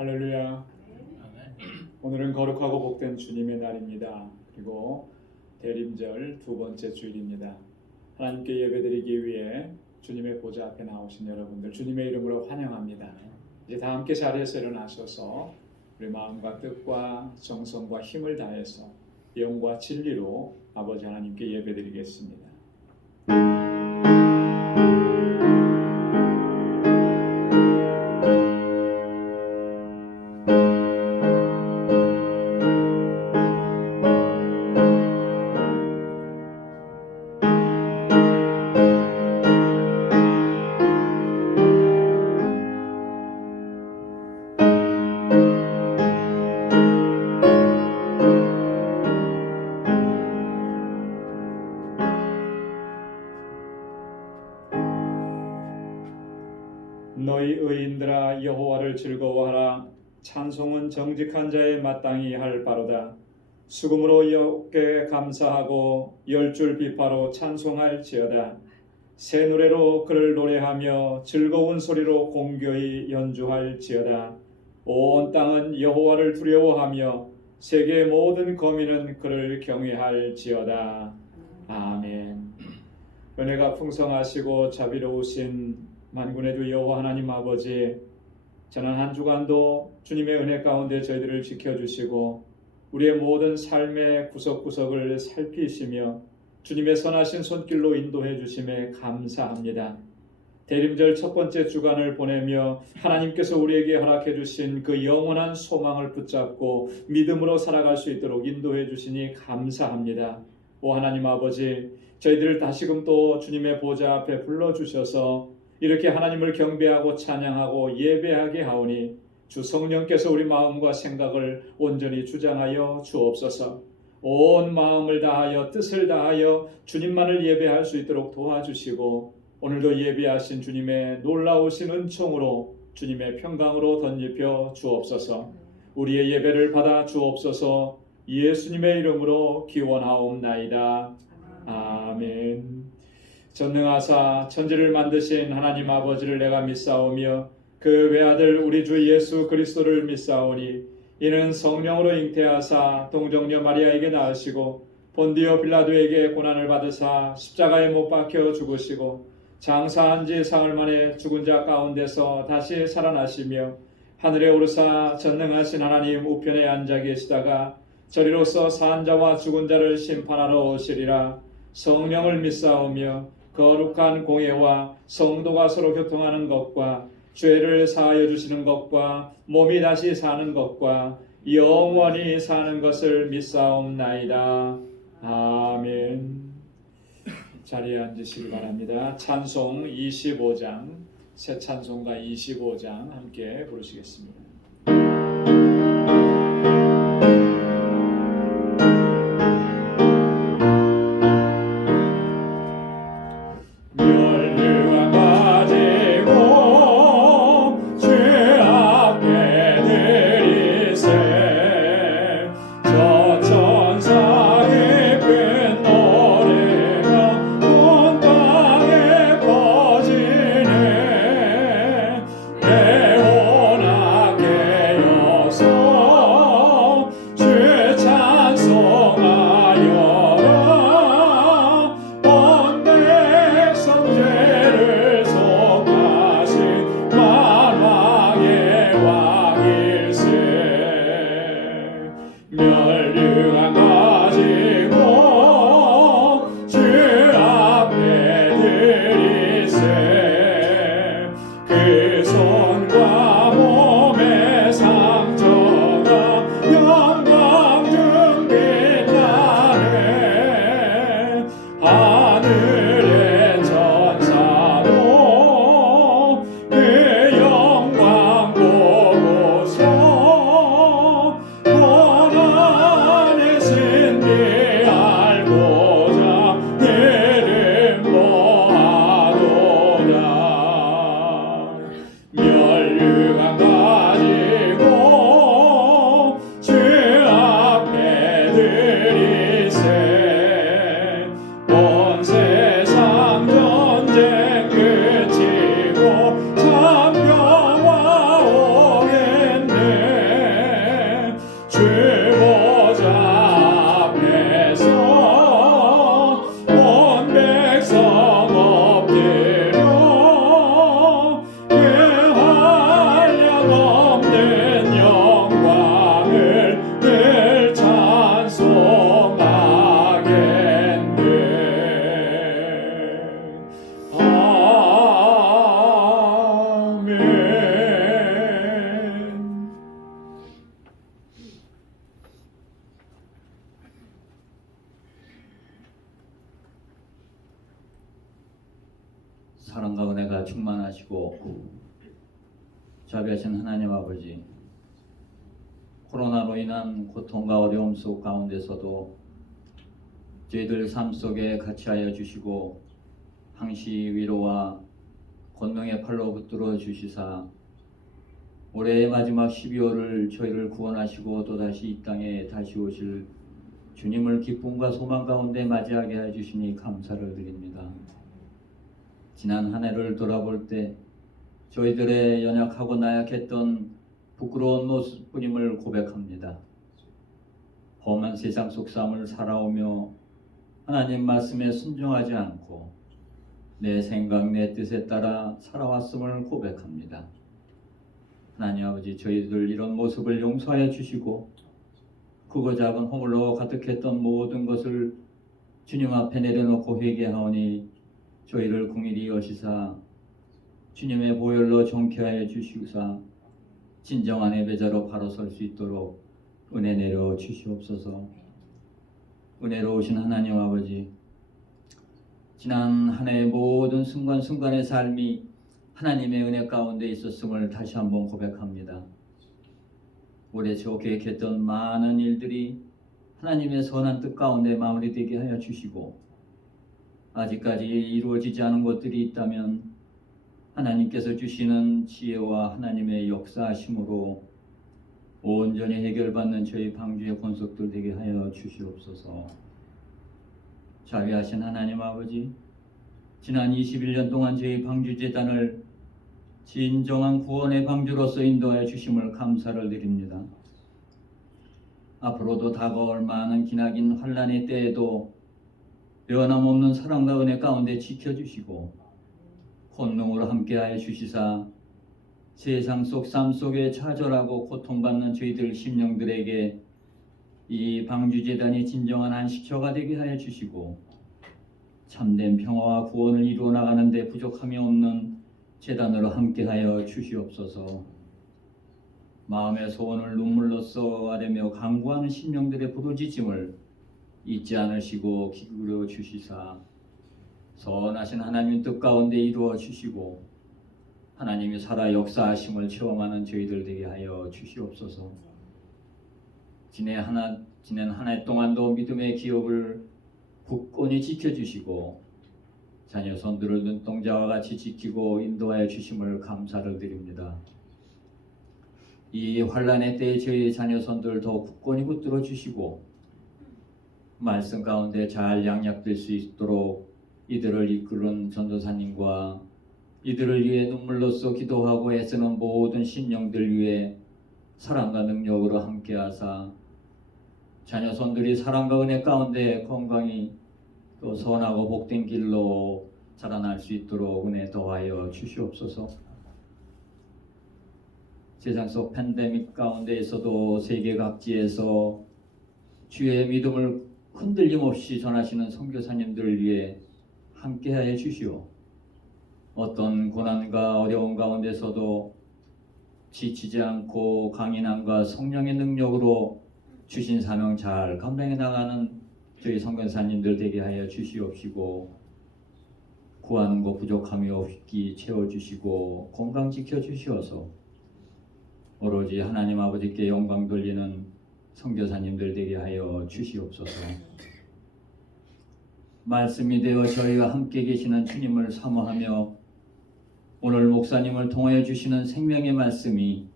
할렐루야. 오늘은 거룩하고 복된 주님의 날입니다. 그리고 대림절 두 번째 주일입니다. 하나님께 예배드리기 위해 주님의 보좌 앞에 나오신 여러분들 주님의 이름으로 환영합니다. 이제 다 함께 자리에서 일어나셔서 우리 마음과 뜻과 정성과 힘을 다해서 영과 진리로 아버지 하나님께 예배드리겠습니다. 너희 의인들아 여호와를 즐거워하라. 찬송은 정직한 자에 마땅히 할 바로다. 수금으로 여호와께 감사하고 열줄 비파로 찬송할지어다. 새 노래로 그를 노래하며 즐거운 소리로 공교히 연주할지어다. 온 땅은 여호와를 두려워하며 세계의 모든 거민은 그를 경외할지어다. 아멘. 은혜가 풍성하시고 자비로우신 만군의 주 여호와 하나님 아버지, 지난 한 주간도 주님의 은혜 가운데 저희들을 지켜주시고 우리의 모든 삶의 구석구석을 살피시며 주님의 선하신 손길로 인도해 주심에 감사합니다. 대림절 첫 번째 주간을 보내며 하나님께서 우리에게 허락해 주신 그 영원한 소망을 붙잡고 믿음으로 살아갈 수 있도록 인도해 주시니 감사합니다. 오 하나님 아버지, 저희들을 다시금 또 주님의 보좌 앞에 불러주셔서 이렇게 하나님을 경배하고 찬양하고 예배하게 하오니 주 성령께서 우리 마음과 생각을 온전히 주장하여 주옵소서. 온 마음을 다하여 뜻을 다하여 주님만을 예배할 수 있도록 도와주시고 오늘도 예배하신 주님의 놀라우신 은총으로 주님의 평강으로 덧입혀 주옵소서. 우리의 예배를 받아 주옵소서. 예수님의 이름으로 기원하옵나이다. 아멘. 전능하사 천지를 만드신 하나님 아버지를 내가 믿사오며 그 외아들 우리 주 예수 그리스도를 믿사오니 이는 성령으로 잉태하사 동정녀 마리아에게 낳으시고 본디오 빌라도에게 고난을 받으사 십자가에 못 박혀 죽으시고 장사한 지 사흘 만에 죽은 자 가운데서 다시 살아나시며 하늘에 오르사 전능하신 하나님 우편에 앉아 계시다가 저리로서 산 자와 죽은 자를 심판하러 오시리라. 성령을 믿사오며 거룩한 공예와 성도가 서로 교통하는 것과 죄를 사하여 주시는 것과 몸이 다시 사는 것과 영원히 사는 것을 믿사옵나이다. 아멘. 자리에 앉으시기 바랍니다. 찬송 25장, 새 찬송가 25장 함께 부르시겠습니다. 그 영광 보고서 은혜가 충만하시고 자비하신 하나님 아버지, 코로나로 인한 고통과 어려움 속 가운데서도 저희들 삶 속에 같이하여 주시고 항시 위로와 권능의 팔로 붙들어 주시사 올해의 마지막 12월을 저희를 구원하시고 또다시 이 땅에 다시 오실 주님을 기쁨과 소망 가운데 맞이하게 해주시니 감사를 드립니다. 지난 한 해를 돌아볼 때 저희들의 연약하고 나약했던 부끄러운 모습뿐임을 고백합니다. 험한 세상 속 삶을 살아오며 하나님 말씀에 순종하지 않고 내 생각 내 뜻에 따라 살아왔음을 고백합니다. 하나님 아버지, 저희들 이런 모습을 용서하여 주시고 크고 작은 허물로 가득했던 모든 것을 주님 앞에 내려놓고 회개하오니 저희를 긍휼히 여시사 주님의 보혈로 정케하여 주시사 진정한 예배자로 바로 설 수 있도록 은혜 내려 주시옵소서. 은혜로우신 하나님 아버지, 지난 한 해의 모든 순간순간의 삶이 하나님의 은혜 가운데 있었음을 다시 한번 고백합니다. 올해 저 계획했던 많은 일들이 하나님의 선한 뜻 가운데 마무리되게 하여 주시고 아직까지 이루어지지 않은 것들이 있다면 하나님께서 주시는 지혜와 하나님의 역사하심으로 온전히 해결받는 저희 방주의 권속들 되게 하여 주시옵소서. 자비하신 하나님 아버지, 지난 21년 동안 저희 방주재단을 진정한 구원의 방주로서 인도하여 주심을 감사를 드립니다. 앞으로도 다가올 많은 기나긴 환난의 때에도 변함없는 사랑과 은혜 가운데 지켜주시고 권능으로 함께하여 주시사 세상 속 삶 속에 좌절하고 고통받는 저희들 심령들에게 이 방주재단이 진정한 안식처가 되게 하여 주시고 참된 평화와 구원을 이루어 나가는 데 부족함이 없는 재단으로 함께하여 주시옵소서. 마음의 소원을 눈물로써 아뢰며 간구하는 심령들의 부르짖음을 잊지 않으시고 기울여 주시사 선하신 하나님 뜻 가운데 이루어 주시고 하나님이 살아 역사하심을 체험하는 저희들 되게 하여 주시옵소서. 지난 한 해 동안도 믿음의 기업을 굳건히 지켜주시고 자녀 손들을 눈동자와 같이 지키고 인도하여 주심을 감사를 드립니다. 이 환난의 때에 저희 자녀 손들 더 굳건히 붙들어 주시고 말씀 가운데 잘 양약될 수 있도록 이들을 이끄는 전도사님과 이들을 위해 눈물로써 기도하고 애쓰는 모든 신령들 위해 사랑과 능력으로 함께하사 자녀 손들이 사랑과 은혜 가운데 건강히 또 선하고 복된 길로 자라날 수 있도록 은혜 더하여 주시옵소서. 세상 속 팬데믹 가운데에서도 세계 각지에서 주의 믿음을 흔들림 없이 전하시는 선교사님들을 위해 함께하여 주시오. 어떤 고난과 어려움 가운데서도 지치지 않고 강인함과 성령의 능력으로 주신 사명 잘 감당해 나가는 저희 선교사님들 되게 하여 주시옵시고 구하는 것 부족함이 없기 채워주시고 건강 지켜주시어서 오로지 하나님 아버지께 영광 돌리는 선교사님들 되게 하여 주시옵소서. 말씀이 되어 저희와 함께 계시는 주님을 사모하며 오늘 목사님을 통하여 주시는 생명의 말씀이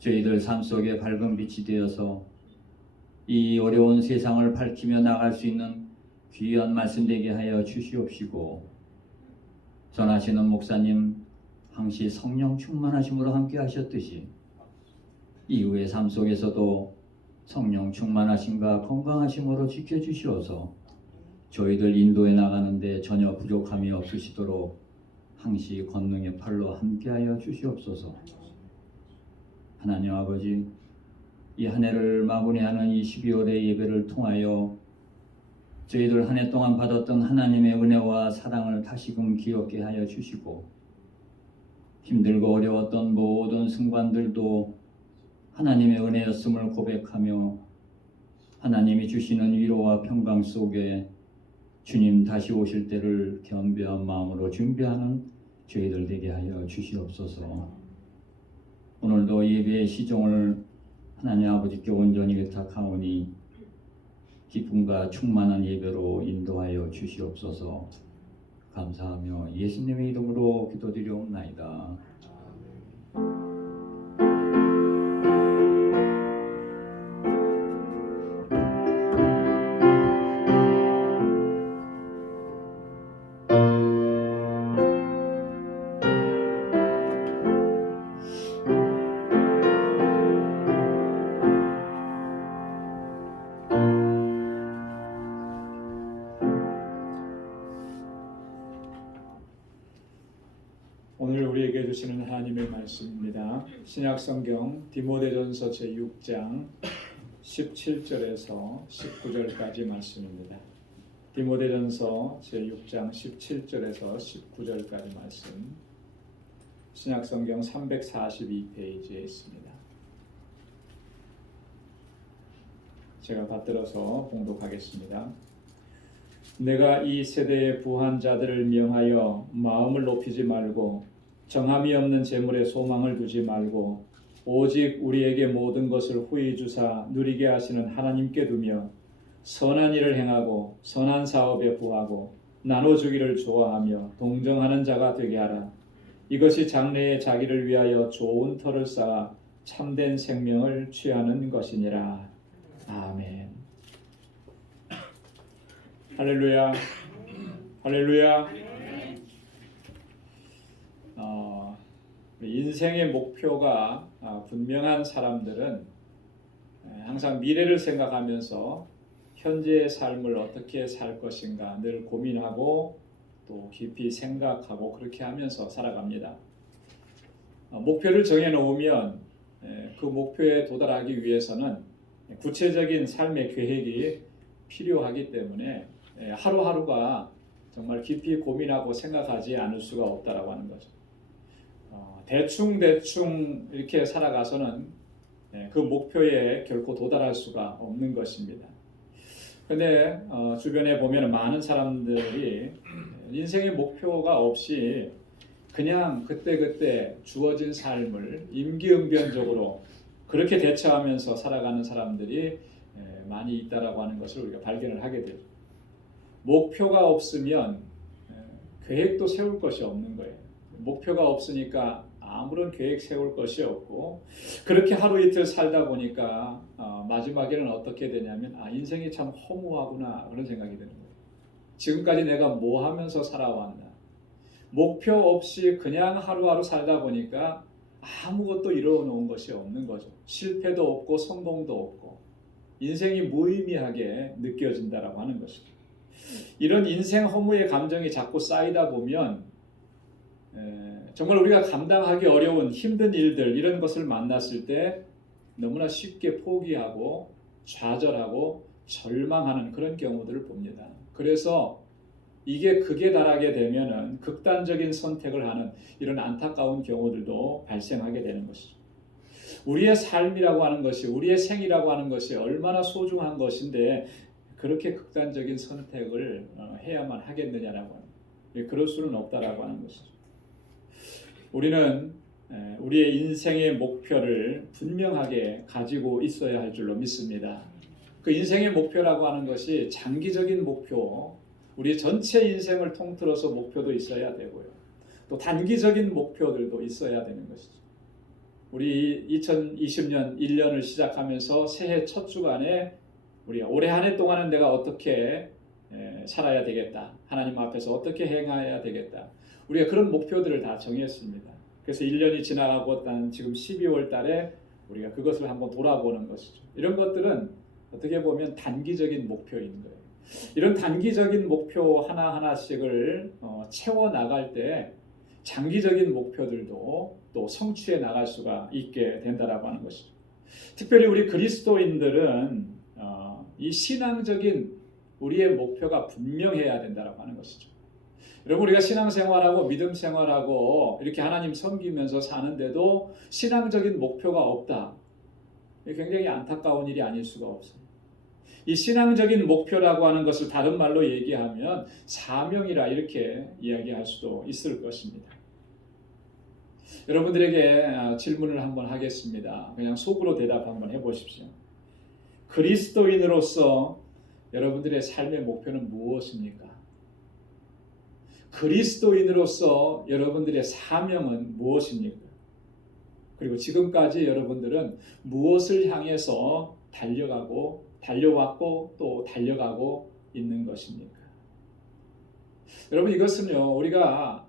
저희들 삶 속에 밝은 빛이 되어서 이 어려운 세상을 밝히며 나갈 수 있는 귀한 말씀 되게 하여 주시옵시고 전하시는 목사님 항시 성령 충만하심으로 함께 하셨듯이 이후의 삶 속에서도 성령 충만하심과 건강하심으로 지켜주시어서 저희들 인도해 나가는데 전혀 부족함이 없으시도록 항시 권능의 팔로 함께하여 주시옵소서. 하나님 아버지, 이 한 해를 마무리하는 이 12월의 예배를 통하여 저희들 한 해 동안 받았던 하나님의 은혜와 사랑을 다시금 기억게 하여 주시고 힘들고 어려웠던 모든 순간들도 하나님의 은혜였음을 고백하며 하나님이 주시는 위로와 평강 속에 주님 다시 오실 때를 겸비한 마음으로 준비하는 저희들 되게 하여 주시옵소서. 오늘도 예배의 시종을 하나님 아버지께 온전히 의탁하오니 기쁨과 충만한 예배로 인도하여 주시옵소서. 감사하며 예수님의 이름으로 기도드리옵나이다. 오늘 우리에게 주시는 하나님의 말씀입니다. 신약성경 디모데전서 제6장 17절에서 19절까지 말씀입니다. 디모데전서 제6장 17절에서 19절까지 말씀, 신약성경 342페이지에 있습니다. 제가 받들어서 봉독하겠습니다. 내가 이 세대의 부한 자들을 명하여 마음을 높이지 말고 정함이 없는 재물에 소망을 두지 말고 오직 우리에게 모든 것을 후히 주사 누리게 하시는 하나님께 두며 선한 일을 행하고 선한 사업에 부하고 나눠주기를 좋아하며 동정하는 자가 되게 하라. 이것이 장래에 자기를 위하여 좋은 터를 쌓아 참된 생명을 취하는 것이니라. 아멘. 할렐루야, 할렐루야. 인생의 목표가 분명한 사람들은 항상 미래를 생각하면서 현재의 삶을 어떻게 살 것인가 늘 고민하고 또 깊이 생각하고 그렇게 하면서 살아갑니다. 목표를 정해놓으면 그 목표에 도달하기 위해서는 구체적인 삶의 계획이 필요하기 때문에 하루하루가 정말 깊이 고민하고 생각하지 않을 수가 없다라고 하는 거죠. 대충 이렇게 살아가서는 그 목표에 결코 도달할 수가 없는 것입니다. 그런데 주변에 보면 많은 사람들이 인생의 목표가 없이 그냥 그때그때 주어진 삶을 임기응변적으로 그렇게 대처하면서 살아가는 사람들이 많이 있다라고 하는 것을 우리가 발견을 하게 되죠. 목표가 없으면 계획도 세울 것이 없는 거예요. 목표가 없으니까 아무런 계획 세울 것이 없고 그렇게 하루 이틀 살다 보니까 마지막에는 어떻게 되냐면 인생이 참 허무하구나 그런 생각이 드는 거예요. 지금까지 내가 뭐 하면서 살아왔나. 목표 없이 그냥 하루하루 살다 보니까 아무것도 이루어놓은 것이 없는 거죠. 실패도 없고 성공도 없고 인생이 무의미하게 느껴진다라고 하는 것이죠. 이런 인생 허무의 감정이 자꾸 쌓이다 보면 정말 우리가 감당하기 어려운 힘든 일들 이런 것을 만났을 때 너무나 쉽게 포기하고 좌절하고 절망하는 그런 경우들을 봅니다. 그래서 이게 극에 달하게 되면은 극단적인 선택을 하는 이런 안타까운 경우들도 발생하게 되는 것이죠. 우리의 삶이라고 하는 것이 우리의 생이라고 하는 것이 얼마나 소중한 것인데 그렇게 극단적인 선택을 해야만 하겠느냐라고 하는 그럴 수는 없다라고 하는 것이죠. 우리는 우리의 인생의 목표를 분명하게 가지고 있어야 할 줄로 믿습니다. 그 인생의 목표라고 하는 것이 장기적인 목표, 우리 전체 인생을 통틀어서 목표도 있어야 되고요. 또 단기적인 목표들도 있어야 되는 것이죠. 우리 2020년 1년을 시작하면서 새해 첫 주간에 우리가 올해 한 해 동안은 내가 어떻게 살아야 되겠다. 하나님 앞에서 어떻게 행해야 되겠다. 우리가 그런 목표들을 다 정했습니다. 그래서 1년이 지나가고 지금 12월 달에 우리가 그것을 한번 돌아보는 것이죠. 이런 것들은 어떻게 보면 단기적인 목표인 거예요. 이런 단기적인 목표 하나하나씩을 채워나갈 때 장기적인 목표들도 또 성취해 나갈 수가 있게 된다라고 하는 것이죠. 특별히 우리 그리스도인들은 이 신앙적인 우리의 목표가 분명해야 된다라고 하는 것이죠. 여러분 우리가 신앙생활하고 믿음 생활하고 이렇게 하나님 섬기면서 사는데도 신앙적인 목표가 없다. 굉장히 안타까운 일이 아닐 수가 없어요. 이 신앙적인 목표라고 하는 것을 다른 말로 얘기하면 사명이라 이렇게 이야기할 수도 있을 것입니다. 여러분들에게 질문을 한번 하겠습니다. 그냥 속으로 대답 한번 해보십시오. 그리스도인으로서 여러분들의 삶의 목표는 무엇입니까? 그리스도인으로서 여러분들의 사명은 무엇입니까? 그리고 지금까지 여러분들은 무엇을 향해서 달려왔고 또 달려가고 있는 것입니까? 여러분, 이것은요, 우리가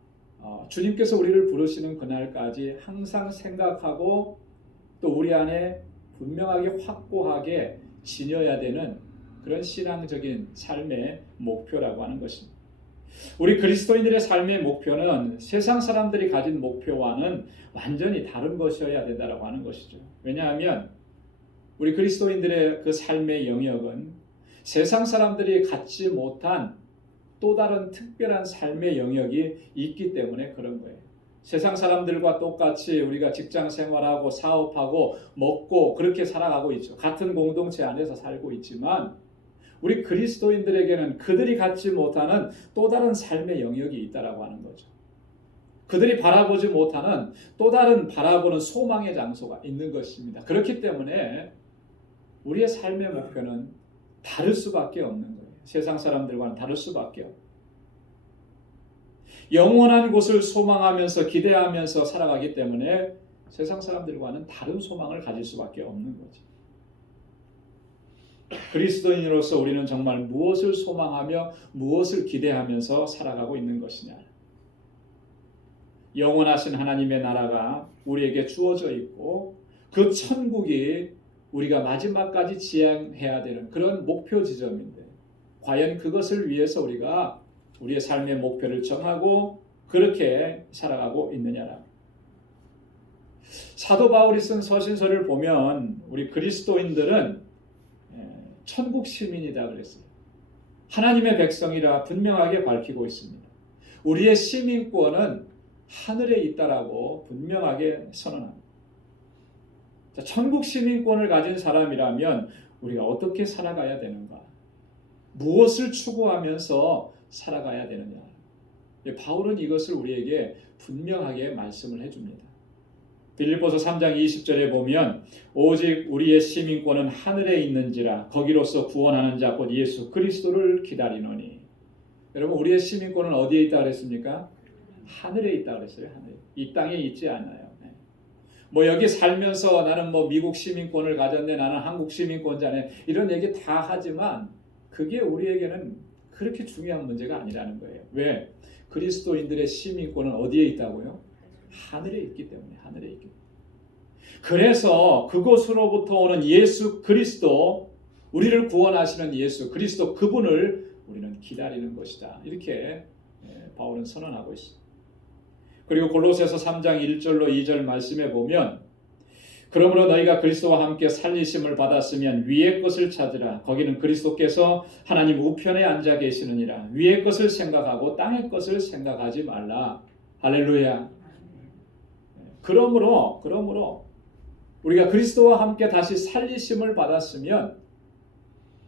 주님께서 우리를 부르시는 그날까지 항상 생각하고 또 우리 안에 분명하게 확고하게 지녀야 되는 그런 신앙적인 삶의 목표라고 하는 것입니다. 우리 그리스도인들의 삶의 목표는 세상 사람들이 가진 목표와는 완전히 다른 것이어야 된다고 하는 것이죠. 왜냐하면 우리 그리스도인들의 그 삶의 영역은 세상 사람들이 갖지 못한 또 다른 특별한 삶의 영역이 있기 때문에 그런 거예요. 세상 사람들과 똑같이 우리가 직장 생활하고 사업하고 먹고 그렇게 살아가고 있죠. 같은 공동체 안에서 살고 있지만 우리 그리스도인들에게는 그들이 갖지 못하는 또 다른 삶의 영역이 있다라고 하는 거죠. 그들이 바라보지 못하는 또 다른 바라보는 소망의 장소가 있는 것입니다. 그렇기 때문에 우리의 삶의 목표는 다를 수밖에 없는 거예요. 세상 사람들과는 다를 수밖에 없어요. 영원한 곳을 소망하면서 기대하면서 살아가기 때문에 세상 사람들과는 다른 소망을 가질 수밖에 없는 거죠. 그리스도인으로서 우리는 정말 무엇을 소망하며 무엇을 기대하면서 살아가고 있는 것이냐? 영원하신 하나님의 나라가 우리에게 주어져 있고 그 천국이 우리가 마지막까지 지향해야 되는 그런 목표 지점인데 과연 그것을 위해서 우리가 우리의 삶의 목표를 정하고 그렇게 살아가고 있느냐라. 사도 바울이 쓴 서신서를 보면 우리 그리스도인들은 천국 시민이다 그랬어요. 하나님의 백성이라 분명하게 밝히고 있습니다. 우리의 시민권은 하늘에 있다라고 분명하게 선언합니다. 자, 천국 시민권을 가진 사람이라면 우리가 어떻게 살아가야 되는가? 무엇을 추구하면서 살아가야 되느냐? 바울은 이것을 우리에게 분명하게 말씀을 해줍니다. 빌립보서 3장 20절에 보면 오직 우리의 시민권은 하늘에 있는지라 거기로서 구원하는 자 곧 예수 그리스도를 기다리노니. 여러분, 우리의 시민권은 어디에 있다 그랬습니까? 하늘에 있다 그랬어요. 하늘에. 이 땅에 있지 않아요. 뭐 여기 살면서 나는 뭐 미국 시민권을 가졌네, 나는 한국 시민권자네, 이런 얘기 다 하지만 그게 우리에게는 그렇게 중요한 문제가 아니라는 거예요. 왜? 그리스도인들의 시민권은 어디에 있다고요? 하늘에 있기 때문에. 하늘에 있기 때문에. 그래서 그곳으로부터 오는 예수 그리스도, 우리를 구원하시는 예수 그리스도, 그분을 우리는 기다리는 것이다. 이렇게 바울은 선언하고 있습니다. 그리고 골로새서 3장 1절로 2절 말씀에 보면 그러므로 너희가 그리스도와 함께 살리심을 받았으면 위의 것을 찾으라. 거기는 그리스도께서 하나님 우편에 앉아 계시느니라. 위의 것을 생각하고 땅의 것을 생각하지 말라. 할렐루야. 그러므로 우리가 그리스도와 함께 다시 살리심을 받았으면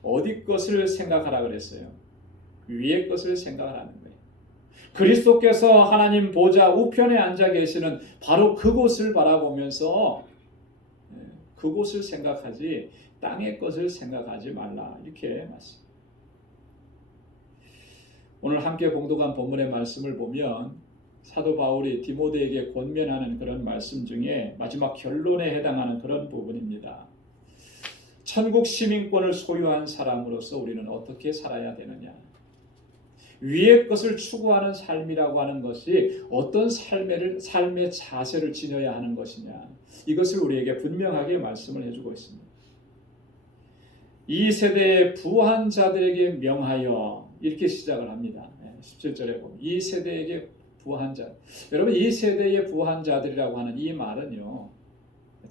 어디 것을 생각하라 그랬어요? 위의 것을 생각하라는 거예요. 그리스도께서 하나님 보좌 우편에 앉아 계시는 바로 그곳을 바라보면서 그곳을 생각하지 땅의 것을 생각하지 말라. 이렇게 말씀. 오늘 함께 봉독한 본문의 말씀을 보면 사도 바울이 디모데에게 권면하는 그런 말씀 중에 마지막 결론에 해당하는 그런 부분입니다. 천국 시민권을 소유한 사람으로서 우리는 어떻게 살아야 되느냐? 위의 것을 추구하는 삶이라고 하는 것이 어떤 삶의 자세를 지녀야 하는 것이냐, 이것을 우리에게 분명하게 말씀을 해주고 있습니다. 이 세대의 부한 자들에게 명하여, 이렇게 시작을 합니다. 17절에 보면 이 세대에게 부한 자. 여러분, 이 세대의 부한 자들이라고 하는 이 말은요,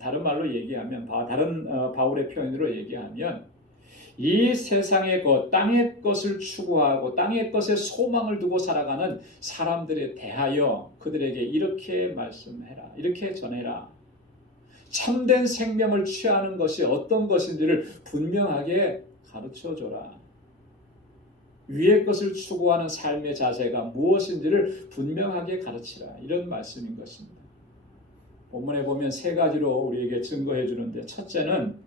다른 말로 얘기하면, 다른 바울의 표현으로 얘기하면 이 세상의 것, 땅의 것을 추구하고 땅의 것에 소망을 두고 살아가는 사람들에 대하여 그들에게 이렇게 말씀해라, 이렇게 전해라. 참된 생명을 취하는 것이 어떤 것인지를 분명하게 가르쳐줘라. 위의 것을 추구하는 삶의 자세가 무엇인지를 분명하게 가르치라. 이런 말씀인 것입니다. 본문에 보면 세 가지로 우리에게 증거해 주는데, 첫째는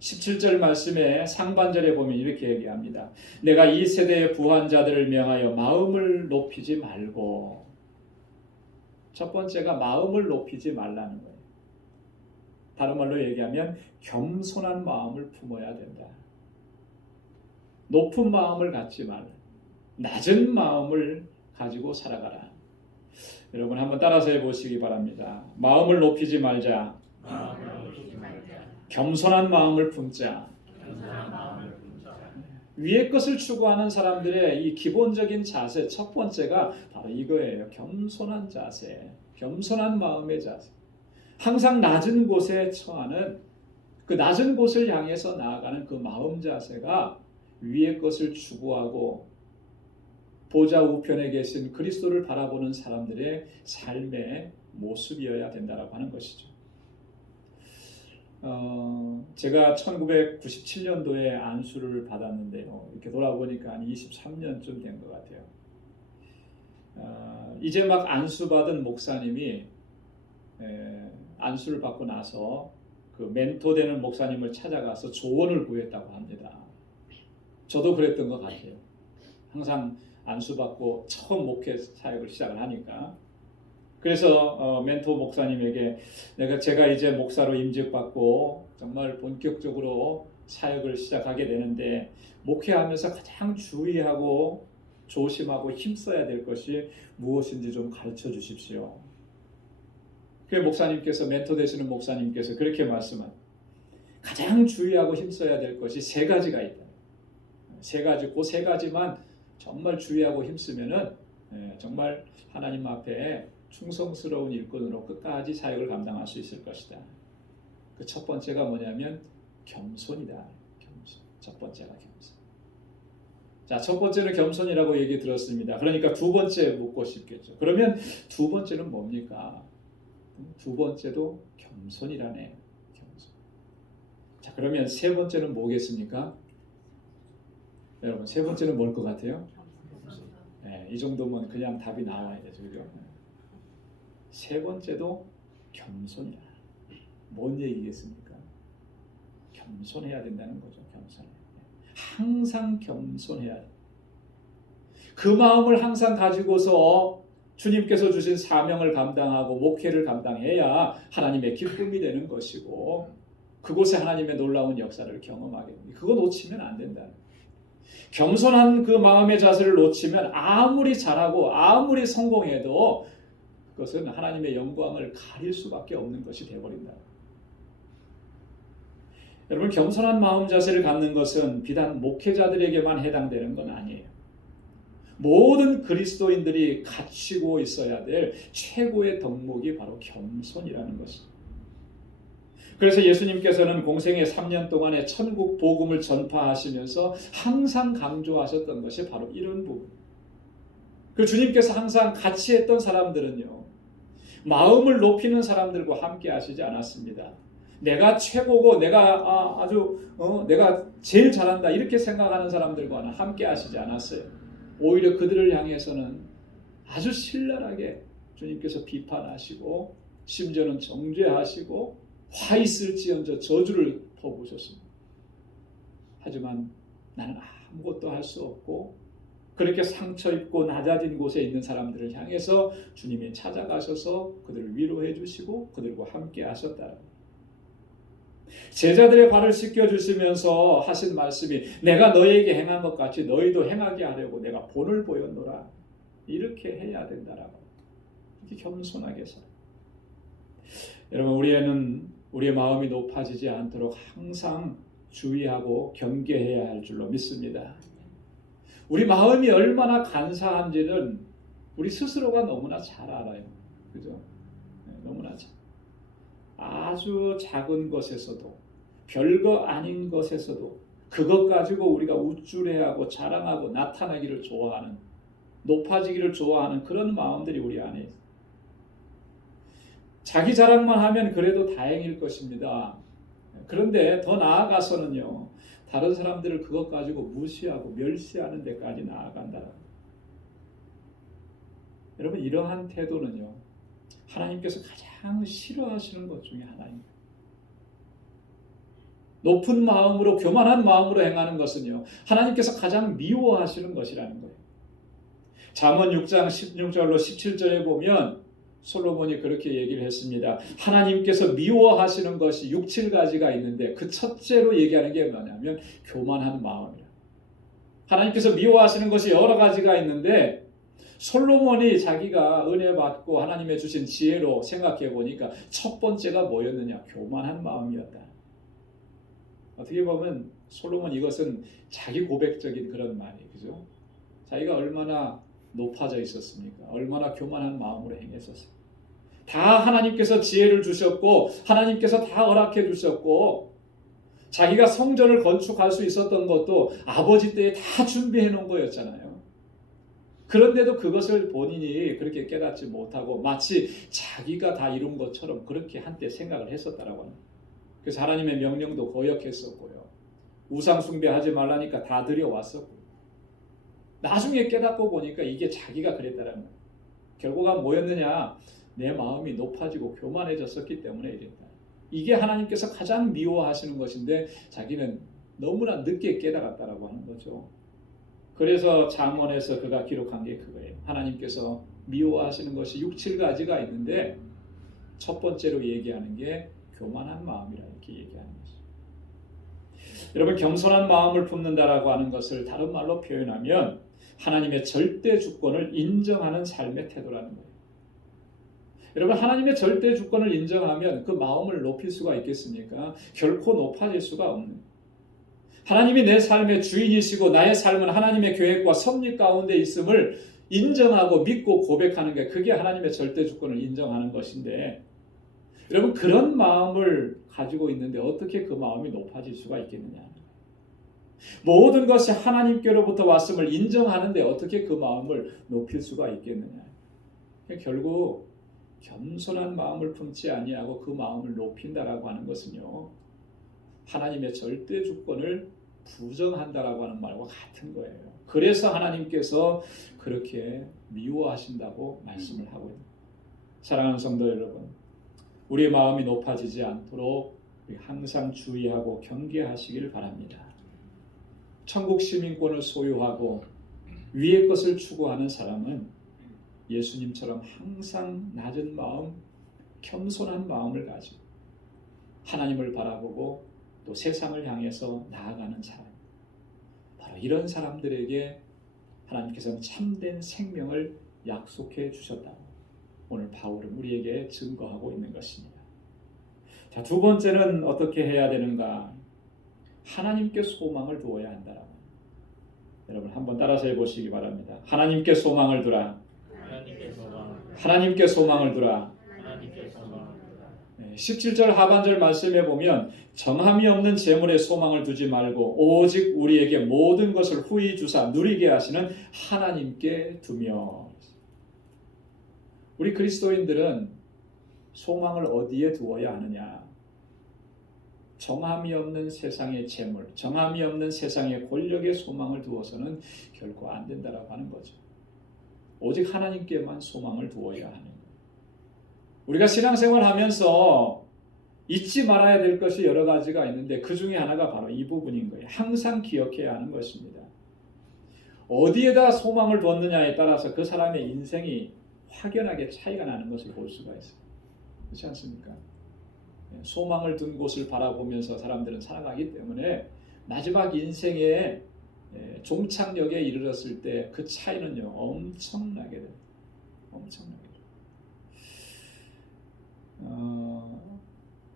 17절 말씀에 상반절에 보면 이렇게 얘기합니다. 내가 이 세대의 부한 자들을 명하여 마음을 높이지 말고. 첫 번째가 마음을 높이지 말라는 거예요. 다른 말로 얘기하면 겸손한 마음을 품어야 된다. 높은 마음을 갖지 말라. 낮은 마음을 가지고 살아가라. 여러분 한번 따라서 해보시기 바랍니다. 마음을 높이지 말자. 겸손한 마음을 품자. 위의 것을 추구하는 사람들의 이 기본적인 자세, 첫 번째가 바로 이거예요. 겸손한 자세, 겸손한 마음의 자세. 항상 낮은 곳에 처하는, 그 낮은 곳을 향해서 나아가는 그 마음 자세가 위의 것을 추구하고 보좌 우편에 계신 그리스도를 바라보는 사람들의 삶의 모습이어야 된다라고 하는 것이죠. 제가 1997년도에 안수를 받았는데요. 이렇게 돌아보니까 한 23년쯤 된 것 같아요. 이제 막 안수 받은 목사님이 안수를 받고 나서 그 멘토되는 목사님을 찾아가서 조언을 구했다고 합니다. 저도 그랬던 것 같아요. 항상 안수 받고 처음 목회 사역을 시작을 하니까. 그래서 멘토 목사님에게 제가 이제 목사로 임직받고 정말 본격적으로 사역을 시작하게 되는데 목회하면서 가장 주의하고 조심하고 힘써야 될 것이 무엇인지 좀 가르쳐 주십시오. 그 목사님께서, 멘토 되시는 목사님께서 그렇게 말씀합니다. 가장 주의하고 힘써야 될 것이 세 가지가 있다. 세 가지, 그 세 가지만 정말 주의하고 힘쓰면은 정말 하나님 앞에 충성스러운 일꾼으로 끝까지 사역을 감당할 수 있을 것이다. 그 첫 번째가 뭐냐면 겸손이다. 겸손. 첫 번째가 겸손. 자, 첫 번째는 겸손이라고 얘기 들었습니다. 그러니까 두 번째 묻고 싶겠죠. 그러면 두 번째는 뭡니까? 두 번째도 겸손이라네. 겸손. 자, 그러면 세 번째는 뭐겠습니까? 여러분, 세 번째는 뭘 것 같아요? 네, 이 정도면 그냥 답이 나와야 되죠. 그죠? 세 번째도 겸손이야. 뭔 얘기겠습니까? 겸손해야 된다는 거죠. 겸손. 항상 겸손해야 돼. 그 마음을 항상 가지고서 주님께서 주신 사명을 감당하고 목회를 감당해야 하나님의 기쁨이 되는 것이고 그곳에 하나님의 놀라운 역사를 경험하게 됩니다. 그거 놓치면 안 된다. 겸손한 그 마음의 자세를 놓치면 아무리 잘하고 아무리 성공해도 그것은 하나님의 영광을 가릴 수밖에 없는 것이 되어버린다. 여러분, 겸손한 마음 자세를 갖는 것은 비단 목회자들에게만 해당되는 건 아니에요. 모든 그리스도인들이 갖추고 있어야 될 최고의 덕목이 바로 겸손이라는 것입니다. 그래서 예수님께서는 공생의 3년 동안에 천국 복음을 전파하시면서 항상 강조하셨던 것이 바로 이런 부분. 그 주님께서 항상 같이 했던 사람들은요, 마음을 높이는 사람들과 함께 하시지 않았습니다. 내가 최고고 내가 내가 제일 잘한다 이렇게 생각하는 사람들과는 함께 하시지 않았어요. 오히려 그들을 향해서는 아주 신랄하게 주님께서 비판하시고 심지어는 정죄하시고 화 있을지언정 저주를 퍼부으셨습니다. 하지만 나는 아무것도 할 수 없고 그렇게 상처 입고 낮아진 곳에 있는 사람들을 향해서 주님이 찾아가셔서 그들을 위로해 주시고 그들과 함께 하셨다. 제자들의 발을 씻겨주시면서 하신 말씀이 내가 너희에게 행한 것 같이 너희도 행하게 하려고 내가 본을 보였노라. 이렇게 해야 된다라고. 이렇게 겸손하게 살아. 여러분, 우리의 마음이 높아지지 않도록 항상 주의하고 경계해야 할 줄로 믿습니다. 우리 마음이 얼마나 간사한지는 우리 스스로가 너무나 잘 알아요. 그죠? 너무나 잘. 아주 작은 것에서도 별거 아닌 것에서도 그것 가지고 우리가 우쭐해하고 자랑하고 나타나기를 좋아하는, 높아지기를 좋아하는 그런 마음들이 우리 안에 있어요. 자기 자랑만 하면 그래도 다행일 것입니다. 그런데 더 나아가서는요, 다른 사람들을 그것 가지고 무시하고 멸시하는 데까지 나아간다. 여러분, 이러한 태도는요, 하나님께서 가장 싫어하시는 것 중에 하나입니다. 높은 마음으로, 교만한 마음으로 행하는 것은요, 하나님께서 가장 미워하시는 것이라는 거예요. 잠언 6장 16절로 17절에 보면 솔로몬이 그렇게 얘기를 했습니다. 하나님께서 미워하시는 것이 6, 7가지가 있는데 그 첫째로 얘기하는 게 뭐냐면 교만한 마음이라. 하나님께서 미워하시는 것이 여러 가지가 있는데 솔로몬이 자기가 은혜 받고 하나님의 주신 지혜로 생각해 보니까 첫 번째가 뭐였느냐? 교만한 마음이었다. 어떻게 보면 솔로몬 이것은 자기 고백적인 그런 말이에요. 그죠? 자기가 얼마나 높아져 있었습니까? 얼마나 교만한 마음으로 행했었어요. 다 하나님께서 지혜를 주셨고 하나님께서 다 허락해 주셨고 자기가 성전을 건축할 수 있었던 것도 아버지 때에 다 준비해 놓은 거였잖아요. 그런데도 그것을 본인이 그렇게 깨닫지 못하고 마치 자기가 다 이룬 것처럼 그렇게 한때 생각을 했었다라고 합니다. 그래서 하나님의 명령도 거역했었고요. 우상 숭배하지 말라니까 다 들여왔었고 나중에 깨닫고 보니까 이게 자기가 그랬다라는 거예요. 결과가 뭐였느냐? 내 마음이 높아지고 교만해졌었기 때문에 이랬다. 이게 하나님께서 가장 미워하시는 것인데 자기는 너무나 늦게 깨달았다라고 하는 거죠. 그래서 잠언에서 그가 기록한 게 그거예요. 하나님께서 미워하시는 것이 6, 7가지가 있는데 첫 번째로 얘기하는 게 교만한 마음이라 이렇게 얘기하는 거죠. 여러분, 겸손한 마음을 품는다라고 하는 것을 다른 말로 표현하면 하나님의 절대 주권을 인정하는 삶의 태도라는 거예요. 여러분, 하나님의 절대 주권을 인정하면 그 마음을 높일 수가 있겠습니까? 결코 높아질 수가 없는. 하나님이 내 삶의 주인이시고 나의 삶은 하나님의 계획과 섭리 가운데 있음을 인정하고 믿고 고백하는 게 그게 하나님의 절대 주권을 인정하는 것인데 여러분, 그런 마음을 가지고 있는데 어떻게 그 마음이 높아질 수가 있겠느냐? 모든 것이 하나님께로부터 왔음을 인정하는데 어떻게 그 마음을 높일 수가 있겠느냐? 결국 겸손한 마음을 품지 아니하고 그 마음을 높인다라고 하는 것은요, 하나님의 절대 주권을 부정한다라고 하는 말과 같은 거예요. 그래서 하나님께서 그렇게 미워하신다고 말씀을 하고 있습니다. 사랑하는 성도 여러분, 우리의 마음이 높아지지 않도록 우리 항상 주의하고 경계하시길 바랍니다. 천국 시민권을 소유하고 위의 것을 추구하는 사람은 예수님처럼 항상 낮은 마음, 겸손한 마음을 가지고 하나님을 바라보고 또 세상을 향해서 나아가는 사람, 바로 이런 사람들에게 하나님께서는 참된 생명을 약속해 주셨다고 오늘 바울은 우리에게 증거하고 있는 것입니다. 자, 두 번째는 어떻게 해야 되는가? 하나님께 소망을 두어야 한다라고. 여러분 한번 따라서 해보시기 바랍니다. 하나님께 소망을 두라. 하나님께 소망을 두라. 17절 하반절 말씀에 보면 정함이 없는 재물에 소망을 두지 말고 오직 우리에게 모든 것을 후히 주사 누리게 하시는 하나님께 두며. 우리 그리스도인들은 소망을 어디에 두어야 하느냐? 정함이 없는 세상의 재물, 정함이 없는 세상의 권력에 소망을 두어서는 결코 안 된다라고 하는 거죠. 오직 하나님께만 소망을 두어야 하는 거예요. 우리가 신앙생활 하면서 잊지 말아야 될 것이 여러 가지가 있는데 그 중에 하나가 바로 이 부분인 거예요. 항상 기억해야 하는 것입니다. 어디에다 소망을 두었느냐에 따라서 그 사람의 인생이 확연하게 차이가 나는 것을 볼 수가 있어요. 그렇지 않습니까? 소망을 둔 곳을 바라보면서 사람들은 살아가기 때문에 마지막 인생의 종착역에 이르렀을 때 그 차이는요 엄청나게 돼요. 엄청나게 돼요.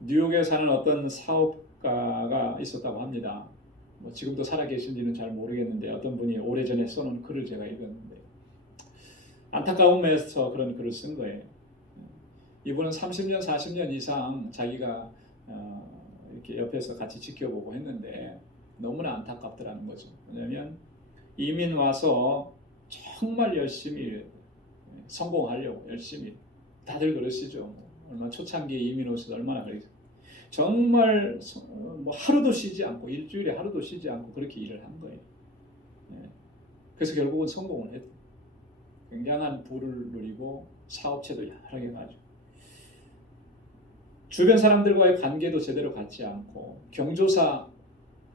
뉴욕에 사는 어떤 사업가가 있었다고 합니다. 뭐 지금도 살아계신지는 잘 모르겠는데 어떤 분이 오래전에 써놓은 글을 제가 읽었는데 안타까움에서 그런 글을 쓴 거예요. 이분은 30년, 40년 이상 자기가 이렇게 옆에서 같이 지켜보고 했는데 너무나 안타깝더라는 거죠. 왜냐하면 이민 와서 정말 열심히 성공하려고 열심히 다들 그러시죠. 얼마나 초창기에 이민 오셔서 얼마나 그랬어요. 정말 뭐 하루도 쉬지 않고 일주일에 하루도 쉬지 않고 그렇게 일을 한 거예요. 그래서 결국은 성공을 했어요. 굉장한 부를 누리고 사업체도 여러 개 가지고 주변 사람들과의 관계도 제대로 갖지 않고 경조사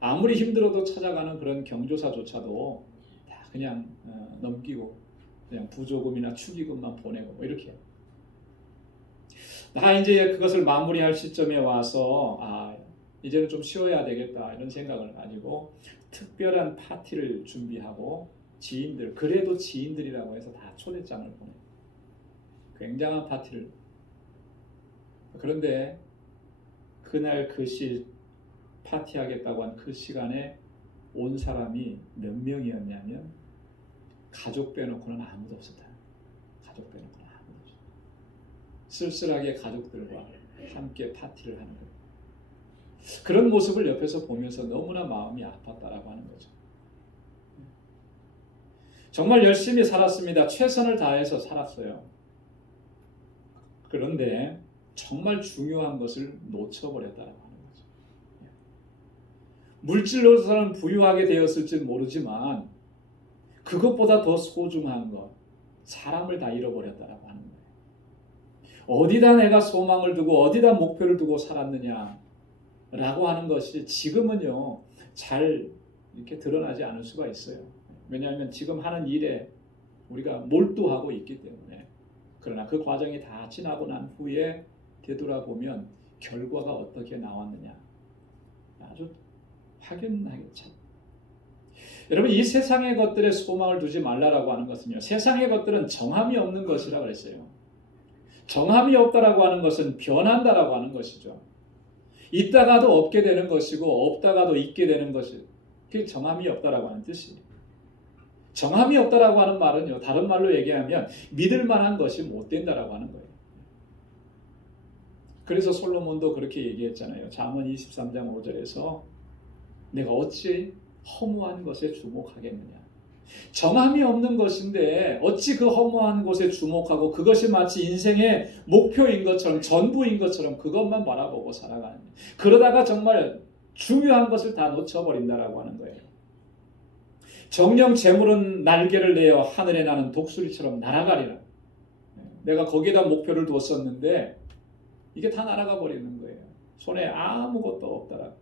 아무리 힘들어도 찾아가는 그런 경조사조차도 다 그냥 넘기고 그냥 부조금이나 축의금만 보내고 뭐 이렇게 나 이제 그것을 마무리할 시점에 와서 이제는 좀 쉬어야 되겠다 이런 생각을 가지고 특별한 파티를 준비하고 지인들 그래도 지인들이라고 해서 다 초대장을 보내요. 굉장한 파티를. 그런데 그날 그 파티하겠다고 한 그 시간에 온 사람이 몇 명이었냐면 가족 빼놓고는 아무도 없었다. 가족 빼놓고는 아무도 없었다. 쓸쓸하게 가족들과 함께 파티를 하는 거예요. 그런 모습을 옆에서 보면서 너무나 마음이 아팠다라고 하는 거죠. 정말 열심히 살았습니다. 최선을 다해서 살았어요. 그런데 정말 중요한 것을 놓쳐버렸다라고 하는 거죠. 물질로서는 부유하게 되었을지 모르지만 그것보다 더 소중한 것, 사람을 다 잃어버렸다라고 하는 거예요. 어디다 내가 소망을 두고 어디다 목표를 두고 살았느냐라고 하는 것이 지금은요 잘 이렇게 드러나지 않을 수가 있어요. 왜냐하면 지금 하는 일에 우리가 몰두하고 있기 때문에. 그러나 그 과정이 다 지나고 난 후에 되돌아보면 결과가 어떻게 나왔느냐 아주 확연하게 참. 여러분 이 세상의 것들에 소망을 두지 말라라고 하는 것은요 세상의 것들은 정함이 없는 것이라고 그랬어요. 정함이 없다라고 하는 것은 변한다라고 하는 것이죠. 있다가도 없게 되는 것이고 없다가도 있게 되는 것이 그게 정함이 없다라고 하는 뜻이에요. 정함이 없다라고 하는 말은요 다른 말로 얘기하면 믿을 만한 것이 못 된다라고 하는 거예요. 그래서 솔로몬도 그렇게 얘기했잖아요. 잠언 23장 5절에서 내가 어찌 허무한 것에 주목하겠느냐. 정함이 없는 것인데 어찌 그 허무한 곳에 주목하고 그것이 마치 인생의 목표인 것처럼 전부인 것처럼 그것만 바라보고 살아가느냐. 그러다가 정말 중요한 것을 다 놓쳐버린다라고 하는 거예요. 정령 재물은 날개를 내어 하늘에 나는 독수리처럼 날아가리라. 내가 거기에다 목표를 두었었는데 이게 다 날아가 버리는 거예요. 손에 아무것도 없더라.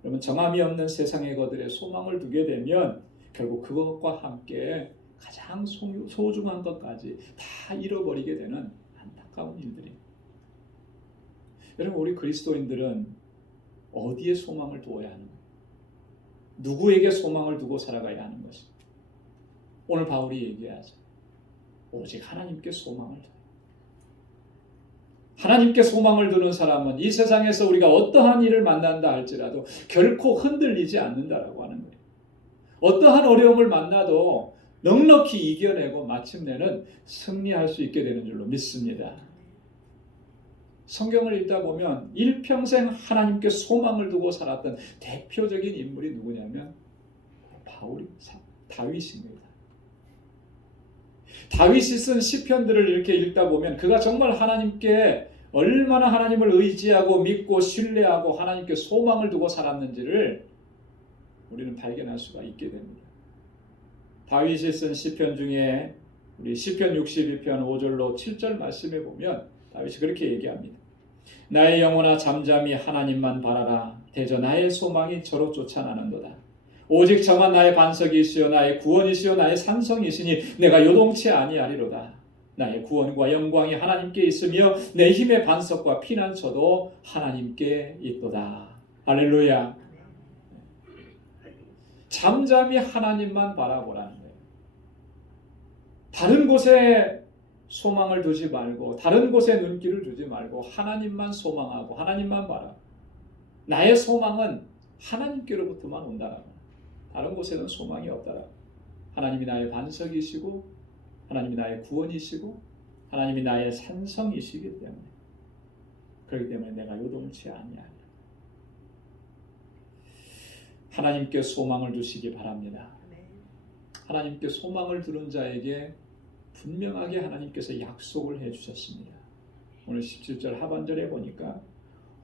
그러면 정함이 없는 세상의 것들에 소망을 두게 되면 결국 그것과 함께 가장 소중한 것까지 다 잃어버리게 되는 안타까운 일들이. 여러분 우리 그리스도인들은 어디에 소망을 두어야 하는 거예요? 누구에게 소망을 두고 살아가야 하는 것이? 오늘 바울이 얘기하죠. 오직 하나님께 소망을 둬요. 하나님께 소망을 두는 사람은 이 세상에서 우리가 어떠한 일을 만난다 할지라도 결코 흔들리지 않는다라고 하는 거예요. 어떠한 어려움을 만나도 넉넉히 이겨내고 마침내는 승리할 수 있게 되는 줄로 믿습니다. 성경을 읽다 보면 일평생 하나님께 소망을 두고 살았던 대표적인 인물이 누구냐면 다윗입니다. 다윗이 쓴 시편들을 이렇게 읽다 보면 그가 정말 하나님께 얼마나 하나님을 의지하고 믿고 신뢰하고 하나님께 소망을 두고 살았는지를 우리는 발견할 수가 있게 됩니다. 다윗이 쓴 시편 중에 우리 시편 62편 5절로 7절 말씀에 보면 다윗이 그렇게 얘기합니다. 나의 영혼아 잠잠히 하나님만 바라라. 대저 나의 소망이 저로 쫓아나는도다. 오직 저만 나의 반석이시요 나의 구원이시요 나의 산성이시니 내가 요동치 아니하리로다. 나의 구원과 영광이 하나님께 있으며 내 힘의 반석과 피난처도 하나님께 있도다. 할렐루야. 잠잠히 하나님만 바라보라는 거예요. 다른 곳에 소망을 두지 말고 다른 곳에 눈길을 두지 말고 하나님만 소망하고 하나님만 바라. 나의 소망은 하나님께로부터만 온다라. 다른 곳에는 소망이 없다라. 하나님이 나의 반석이시고 하나님이 나의 구원이시고 하나님이 나의 산성이시기 때문에 그렇기 때문에 내가 요동치 아니하리라. 하나님께 소망을 두시기 바랍니다. 하나님께 소망을 두는 자에게 분명하게 하나님께서 약속을 해주셨습니다. 오늘 17절 하반절에 보니까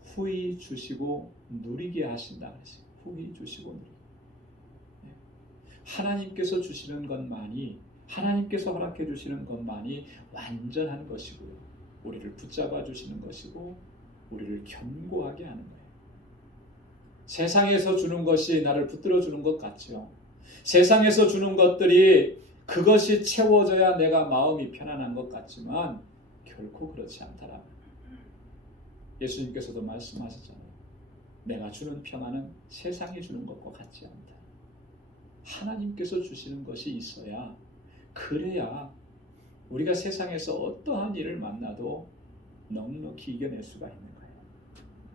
후히 주시고 누리게 하신다 그랬어요. 후히 주시고 누리게. 하나님께서 주시는 것만이 하나님께서 허락해 주시는 것만이 완전한 것이고요. 우리를 붙잡아 주시는 것이고 우리를 견고하게 하는 거예요. 세상에서 주는 것이 나를 붙들어 주는 것 같죠. 세상에서 주는 것들이 그것이 채워져야 내가 마음이 편안한 것 같지만 결코 그렇지 않더라. 예수님께서도 말씀하셨잖아요. 내가 주는 평안은 세상이 주는 것과 같지 않다. 하나님께서 주시는 것이 있어야, 그래야 우리가 세상에서 어떠한 일을 만나도 넉넉히 이겨낼 수가 있는 거예요.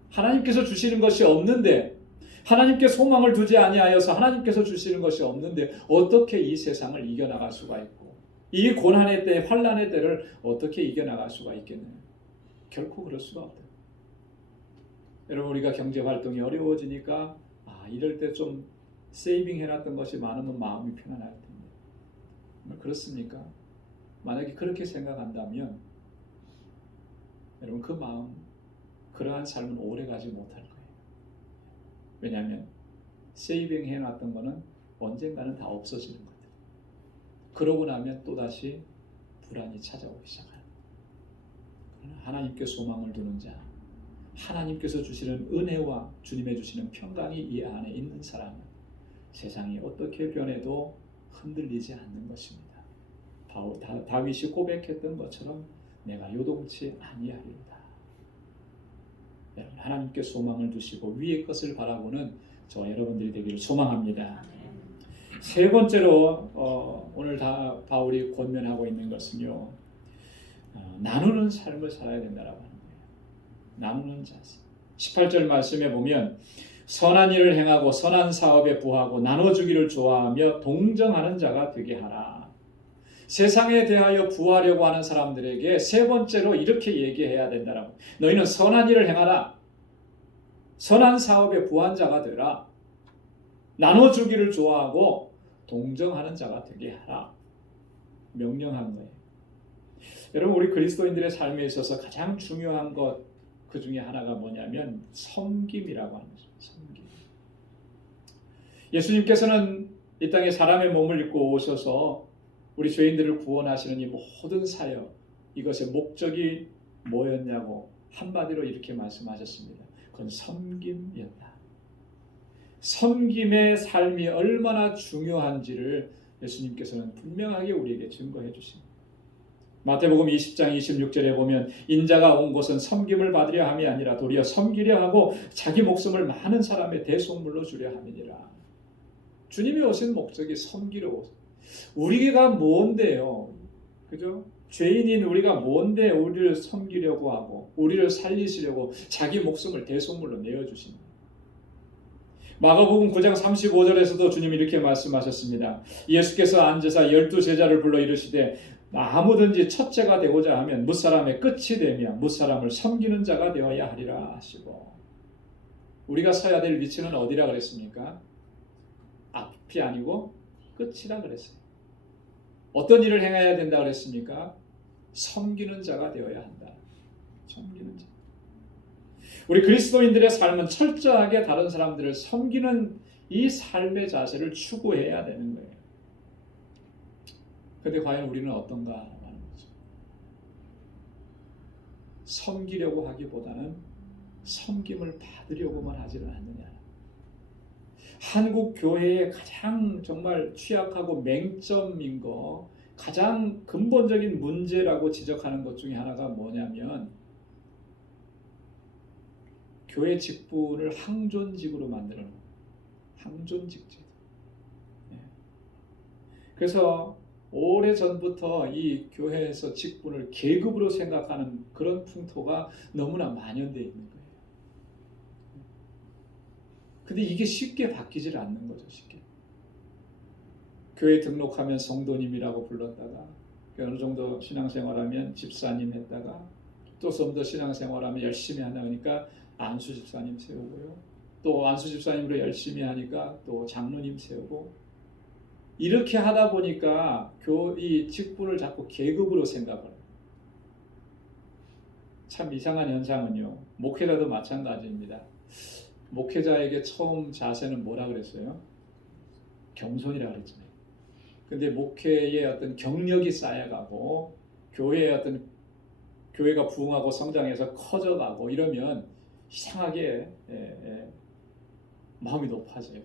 하나님께서 주시는 것이 없는데, 하나님께 소망을 두지 아니하여서 하나님께서 주시는 것이 없는데 어떻게 이 세상을 이겨나갈 수가 있고 이 고난의 때, 환난의 때를 어떻게 이겨나갈 수가 있겠느냐. 결코 그럴 수가 없다. 여러분, 우리가 경제활동이 어려워지니까 이럴 때 좀 세이빙 해놨던 것이 많으면 마음이 편안할 텐데, 그렇습니까? 만약에 그렇게 생각한다면 여러분, 그 마음, 그러한 삶은 오래가지 못할 거예요. 왜냐하면 세이빙 해놨던 거는 언젠가는 다 없어지는 거예요. 그러고 나면 또다시 불안이 찾아오기 시작하는 거예요. 하나님께 소망을 두는 자, 하나님께서 주시는 은혜와 주님의 주시는 평강이 이 안에 있는 사람은 세상이 어떻게 변해도 흔들리지 않는 것입니다. 다윗이 고백했던 것처럼 내가 요동치 아니하리로다. 여러분, 하나님께 소망을 두시고 위의 것을 바라보는 저 여러분들이 되기를 소망합니다. 세 번째로 오늘 바울이 권면하고 있는 것은요, 나누는 삶을 살아야 된다라고 하는 거예요. 나누는 자세. 18절 말씀에 보면 선한 일을 행하고 선한 사업에 부하고 나눠주기를 좋아하며 동정하는 자가 되게 하라. 세상에 대하여 부하려고 하는 사람들에게 세 번째로 이렇게 얘기해야 된다라고. 너희는 선한 일을 행하라. 선한 사업에 부한 자가 되라. 나눠주기를 좋아하고 동정하는 자가 되게 하라. 명령한 거예요. 여러분, 우리 그리스도인들의 삶에 있어서 가장 중요한 것, 그 중에 하나가 뭐냐면 섬김이라고 하는 거죠. 섬김. 예수님께서는 이 땅에 사람의 몸을 입고 오셔서 우리 죄인들을 구원하시는 이 모든 사역, 이것의 목적이 뭐였냐고 한마디로 이렇게 말씀하셨습니다. 그건 섬김이었다. 섬김의 삶이 얼마나 중요한지를 예수님께서는 분명하게 우리에게 증거해 주십니다. 마태복음 20장 26절에 보면 인자가 온 곳은 섬김을 받으려 함이 아니라 도리어 섬기려 하고 자기 목숨을 많은 사람의 대속물로 주려 함이니라. 주님이 오신 목적이 섬기려 오셨어요. 우리가 뭔데요? 그죠? 죄인인 우리가 뭔데 우리를 섬기려고 하고 우리를 살리시려고 자기 목숨을 대속물로 내어주신 거예요. 마가복음 9장 35절에서도 주님이 이렇게 말씀하셨습니다. 예수께서 앉으사 12제자를 불러 이르시되 아무든지 첫째가 되고자 하면 무사람의 끝이 되며 무사람을 섬기는 자가 되어야 하리라 하시고, 우리가 서야 될 위치는 어디라 그랬습니까? 앞이 아니고 끝이라 그랬어요. 어떤 일을 행해야 된다 그랬습니까? 섬기는 자가 되어야 한다. 섬기는 자. 우리 그리스도인들의 삶은 철저하게 다른 사람들을 섬기는 이 삶의 자세를 추구해야 되는 거예요. 그런데 과연 우리는 어떤가 하는 거죠. 섬기려고 하기보다는 섬김을 받으려고만 하지는 않느냐. 한국 교회의 가장 정말 취약하고 맹점인 거, 가장 근본적인 문제라고 지적하는 것 중에 하나가 뭐냐면 교회 직분을 항존직으로 만드는 거예요. 항존직제. 그래서 오래전부터 이 교회에서 직분을 계급으로 생각하는 그런 풍토가 너무나 만연되어 있는 거예요. 근데 이게 쉽게 바뀌질 않는 거죠. 쉽게. 교회 등록하면 성도님이라고 불렀다가 어느 정도 신앙생활하면 집사님 했다가 또 좀 더 신앙생활하면 열심히 하다 보니까 안수 집사님 세우고요. 또 안수 집사님으로 열심히 하니까 또 장로님 세우고, 이렇게 하다 보니까 이 직분을 자꾸 계급으로 생각을 해요. 참 이상한 현상은요, 목회자도 마찬가지입니다. 목회자에게 처음 자세는 뭐라 그랬어요? 겸손이라 그랬잖아요. 근데 목회의 어떤 경력이 쌓여가고 교회의 어떤 교회가 부흥하고 성장해서 커져가고 이러면 이상하게 마음이 높아져요.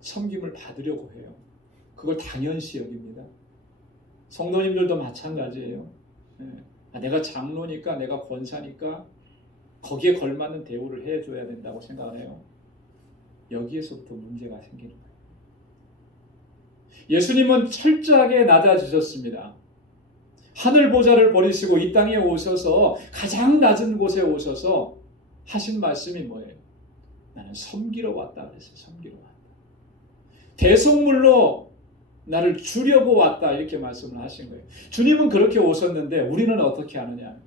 섬김을 받으려고 해요. 그걸 당연시 여깁니다. 성도님들도 마찬가지예요. 내가 장로니까, 내가 권사니까 거기에 걸맞는 대우를 해줘야 된다고 생각을 해요. 여기에서부터 문제가 생기는 거예요. 예수님은 철저하게 낮아지셨습니다. 하늘 보좌를 버리시고 이 땅에 오셔서 가장 낮은 곳에 오셔서 하신 말씀이 뭐예요? 나는 섬기러 왔다 그랬어요. 섬기러 왔다. 대속물로 나를 주려고 왔다 이렇게 말씀을 하신 거예요. 주님은 그렇게 오셨는데 우리는 어떻게 하느냐?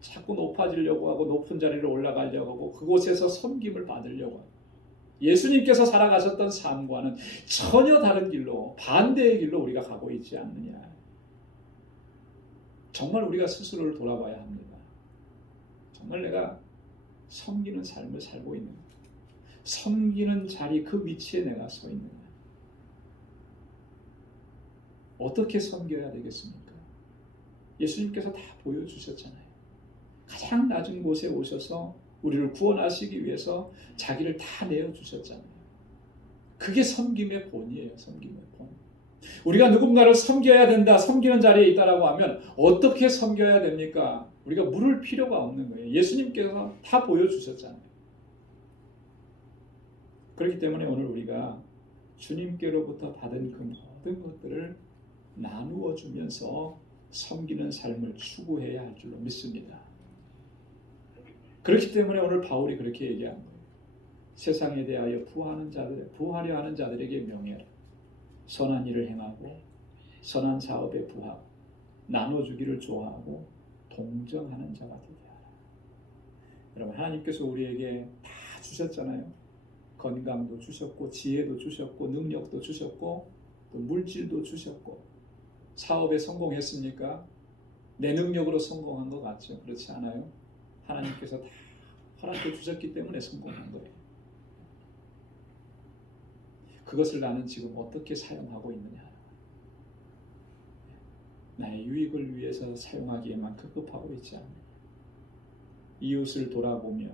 자꾸 높아지려고 하고 높은 자리로 올라가려고 하고 그곳에서 섬김을 받으려고 하고 예수님께서 살아가셨던 삶과는 전혀 다른 길로 반대의 길로 우리가 가고 있지 않느냐. 정말 우리가 스스로를 돌아봐야 합니다. 정말 내가 섬기는 삶을 살고 있는가? 섬기는 자리 그 위치에 내가 서 있는가? 어떻게 섬겨야 되겠습니까? 예수님께서 다 보여주셨잖아요. 가장 낮은 곳에 오셔서 우리를 구원하시기 위해서 자기를 다 내어주셨잖아요. 그게 섬김의 본이에요. 섬김의 본. 우리가 누군가를 섬겨야 된다, 섬기는 자리에 있다라고 하면 어떻게 섬겨야 됩니까? 우리가 물을 필요가 없는 거예요. 예수님께서 다 보여주셨잖아요. 그렇기 때문에 오늘 우리가 주님께로부터 받은 그 모든 것들을 나누어 주면서 섬기는 삶을 추구해야 할 줄로 믿습니다. 그렇기 때문에 오늘 바울이 그렇게 얘기한 거예요. 세상에 대하여 부하려 하는 자들에게 명해라. 선한 일을 행하고 선한 사업에 부하고 나눠주기를 좋아하고 동정하는 자가 되게 하라. 여러분, 하나님께서 우리에게 다 주셨잖아요. 건강도 주셨고 지혜도 주셨고 능력도 주셨고 또 물질도 주셨고. 사업에 성공했습니까? 내 능력으로 성공한 것 같죠? 그렇지 않아요? 하나님께서 다 허락해 주셨기 때문에 성공한 거예요. 그것을 나는 지금 어떻게 사용하고 있느냐? 나의 유익을 위해서 사용하기에만 급급하고 있지 않느냐? 이웃을 돌아보며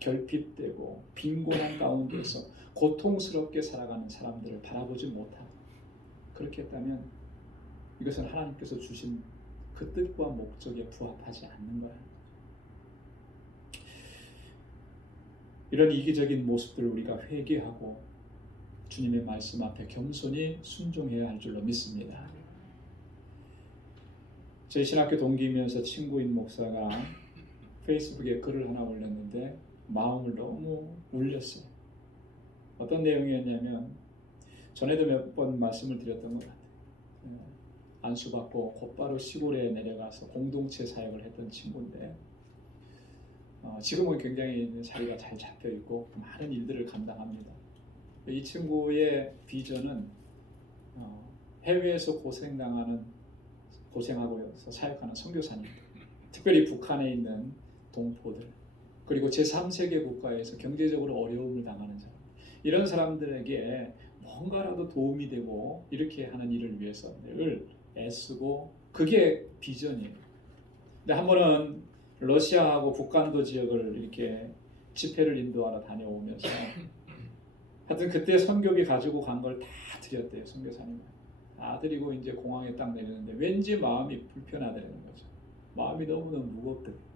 결핍되고 빈곤한 가운데서 고통스럽게 살아가는 사람들을 바라보지 못하고 그렇게 했다면 이것은 하나님께서 주신 그 뜻과 목적에 부합하지 않는 거야. 이런 이기적인 모습들을 우리가 회개하고 주님의 말씀 앞에 겸손히 순종해야 할 줄로 믿습니다. 저희 신학교 동기이면서 친구인 목사가 페이스북에 글을 하나 올렸는데 마음을 너무 울렸어요. 어떤 내용이었냐면 전에도 몇 번 말씀을 드렸던 것 같아요. 안수받고 곧바로 시골에 내려가서 공동체 사역을 했던 친구인데 지금은 굉장히 자리가 잘 잡혀 있고 많은 일들을 감당합니다. 이 친구의 비전은 해외에서 고생하고 사역하는 선교사님, 특별히 북한에 있는 동포들, 그리고 제3세계 국가에서 경제적으로 어려움을 당하는 사람, 이런 사람들에게 뭔가라도 도움이 되고 이렇게 하는 일을 위해서 늘 애쓰고 그게 비전이에요. 근데 한 번은 러시아하고 북한도 지역을 이렇게 집회를 인도하러 다녀오면서 하여튼 그때 선교비 가지고 간 걸 다 드렸대요. 선교사님 다 드리고 이제 공항에 딱 내리는데 왠지 마음이 불편하다는 거죠. 마음이 너무너무 무겁더라고요.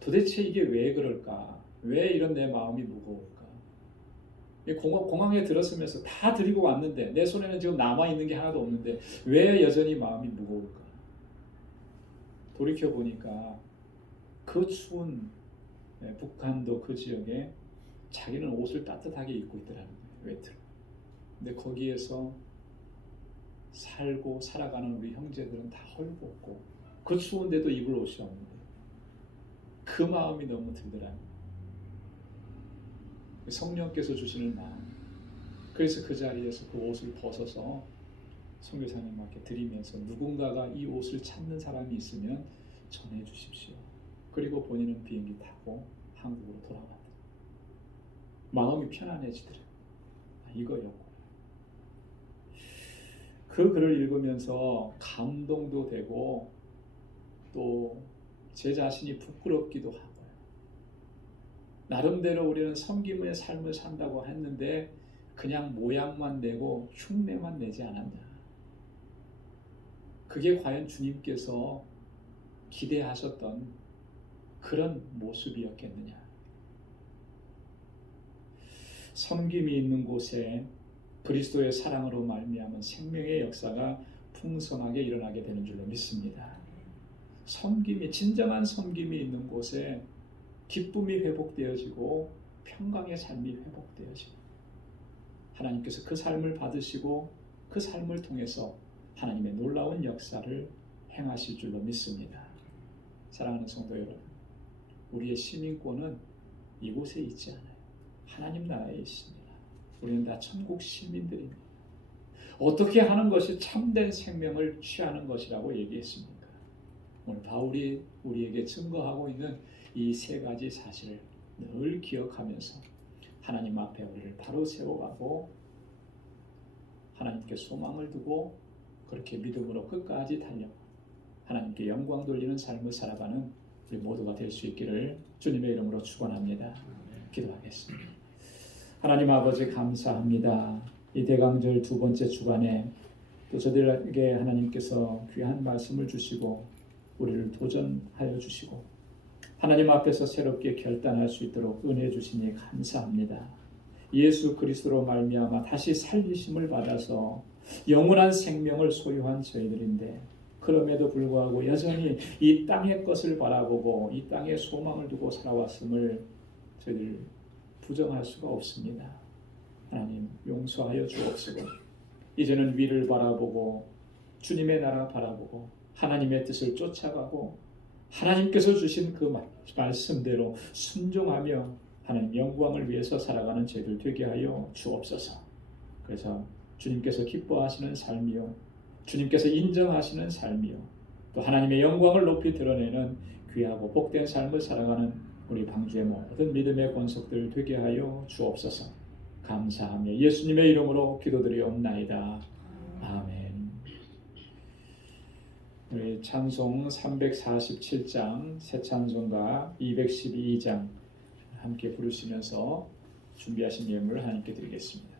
도대체 이게 왜 그럴까? 왜 이런 내 마음이 무거울까? 공항에 들었으면서 다 드리고 왔는데 내 손에는 지금 남아있는 게 하나도 없는데 왜 여전히 마음이 무거울까? 돌이켜보니까 그 추운 북한도 그 지역에 자기는 옷을 따뜻하게 입고 있더라는 거예요. 외투를. 근데 거기에서 살고 살아가는 우리 형제들은 다 헐벗고 그 추운데도 입을 옷이 없는데 그 마음이 너무 들더라는 거예요. 성령께서 주시는 마음. 그래서 그 자리에서 그 옷을 벗어서 선교사님께 드리면서 누군가가 이 옷을 찾는 사람이 있으면 전해 주십시오. 그리고 본인은 비행기 타고 한국으로 돌아갔다. 마음이 편안해지더라고요. 이거였고. 그 글을 읽으면서 감동도 되고 또 제 자신이 부끄럽기도 하고요. 나름대로 우리는 섬김의 삶을 산다고 했는데 그냥 모양만 내고 흉내만 내지 않았냐. 그게 과연 주님께서 기대하셨던 그런 모습이었겠느냐. 섬김이 있는 곳에 그리스도의 사랑으로 말미암은 생명의 역사가 풍성하게 일어나게 되는 줄로 믿습니다. 섬김이, 진정한 섬김이 있는 곳에 기쁨이 회복되어지고 평강의 삶이 회복되어지고 하나님께서 그 삶을 받으시고 그 삶을 통해서 하나님의 놀라운 역사를 행하실 줄로 믿습니다. 사랑하는 성도 여러분, 우리의 시민권은 이곳에 있지 않아요. 하나님 나라에 있습니다. 우리는 다 천국 시민들입니다. 어떻게 하는 것이 참된 생명을 취하는 것이라고 얘기했습니까? 오늘 바울이 우리에게 증거하고 있는 이 세 가지 사실을 늘 기억하면서 하나님 앞에 우리를 바로 세워가고 하나님께 소망을 두고 그렇게 믿음으로 끝까지 달려 하나님께 영광 돌리는 삶을 살아가는 우리 모두가 될 수 있기를 주님의 이름으로 축원합니다. 기도하겠습니다. 하나님 아버지 감사합니다. 이 대강절 두 번째 주간에 또 저들에게 하나님께서 귀한 말씀을 주시고 우리를 도전하여 주시고 하나님 앞에서 새롭게 결단할 수 있도록 은혜 주시니 감사합니다. 예수 그리스도로 말미암아 다시 살리심을 받아서 영원한 생명을 소유한 저희들인데 그럼에도 불구하고 여전히 이 땅의 것을 바라보고 이 땅에 소망을 두고 살아왔음을 저희들 부정할 수가 없습니다. 하나님 용서하여 주옵시고 이제는 위를 바라보고 주님의 나라 바라보고 하나님의 뜻을 쫓아가고 하나님께서 주신 그 말씀대로 순종하며 하나님 영광을 위해서 살아가는 저희들 되게 하여 주옵소서. 그래서 주님께서 기뻐하시는 삶이요 주님께서 인정하시는 삶이요 또 하나님의 영광을 높이 드러내는 귀하고 복된 삶을 살아가는 우리 방주의 모든 믿음의 권속들 되게 하여 주옵소서. 감사하며 예수님의 이름으로 기도드리옵나이다. 아멘. 우리 찬송 347장 새 찬송가 212장 함께 부르시면서 준비하신 예물을 하나님께 드리겠습니다.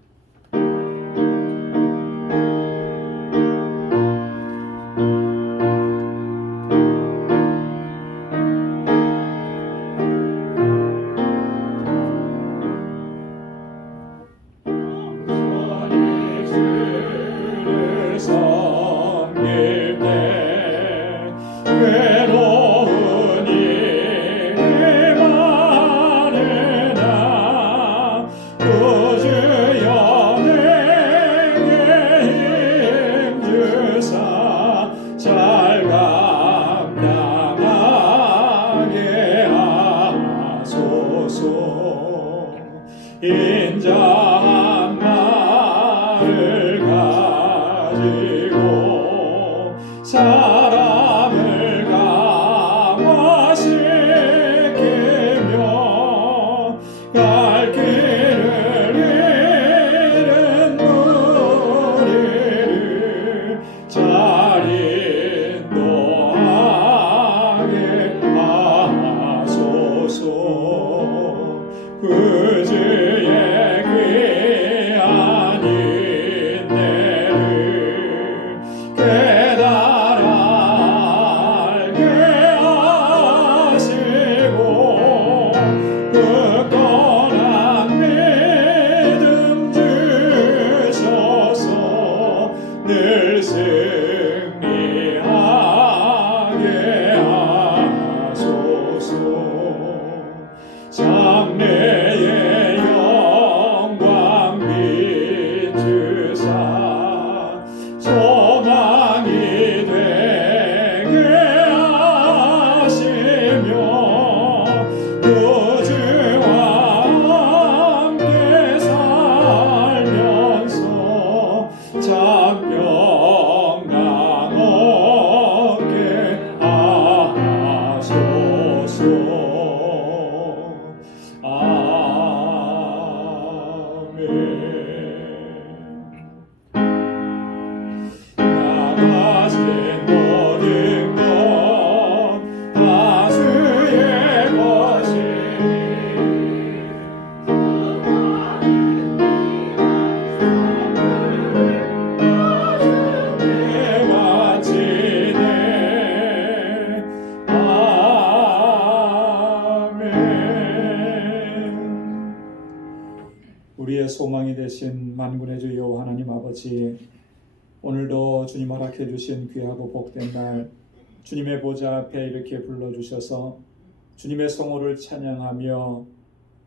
인자한 마음을 가지고 사람을 감화시키며 갈 길을 잃은 무리를 잘 인도하게 하소서. 그즈의 귀한 인내를 깨달아 알게 하시고 굳건한 믿음 주셔서 늘 승리하게 하소서. 장래의 우리의 소망이 되신 만군의 주 여호와 하나님 아버지, 오늘도 주님 허락해 주신 귀하고 복된 날 주님의 보좌 앞에 이렇게 불러주셔서 주님의 성호를 찬양하며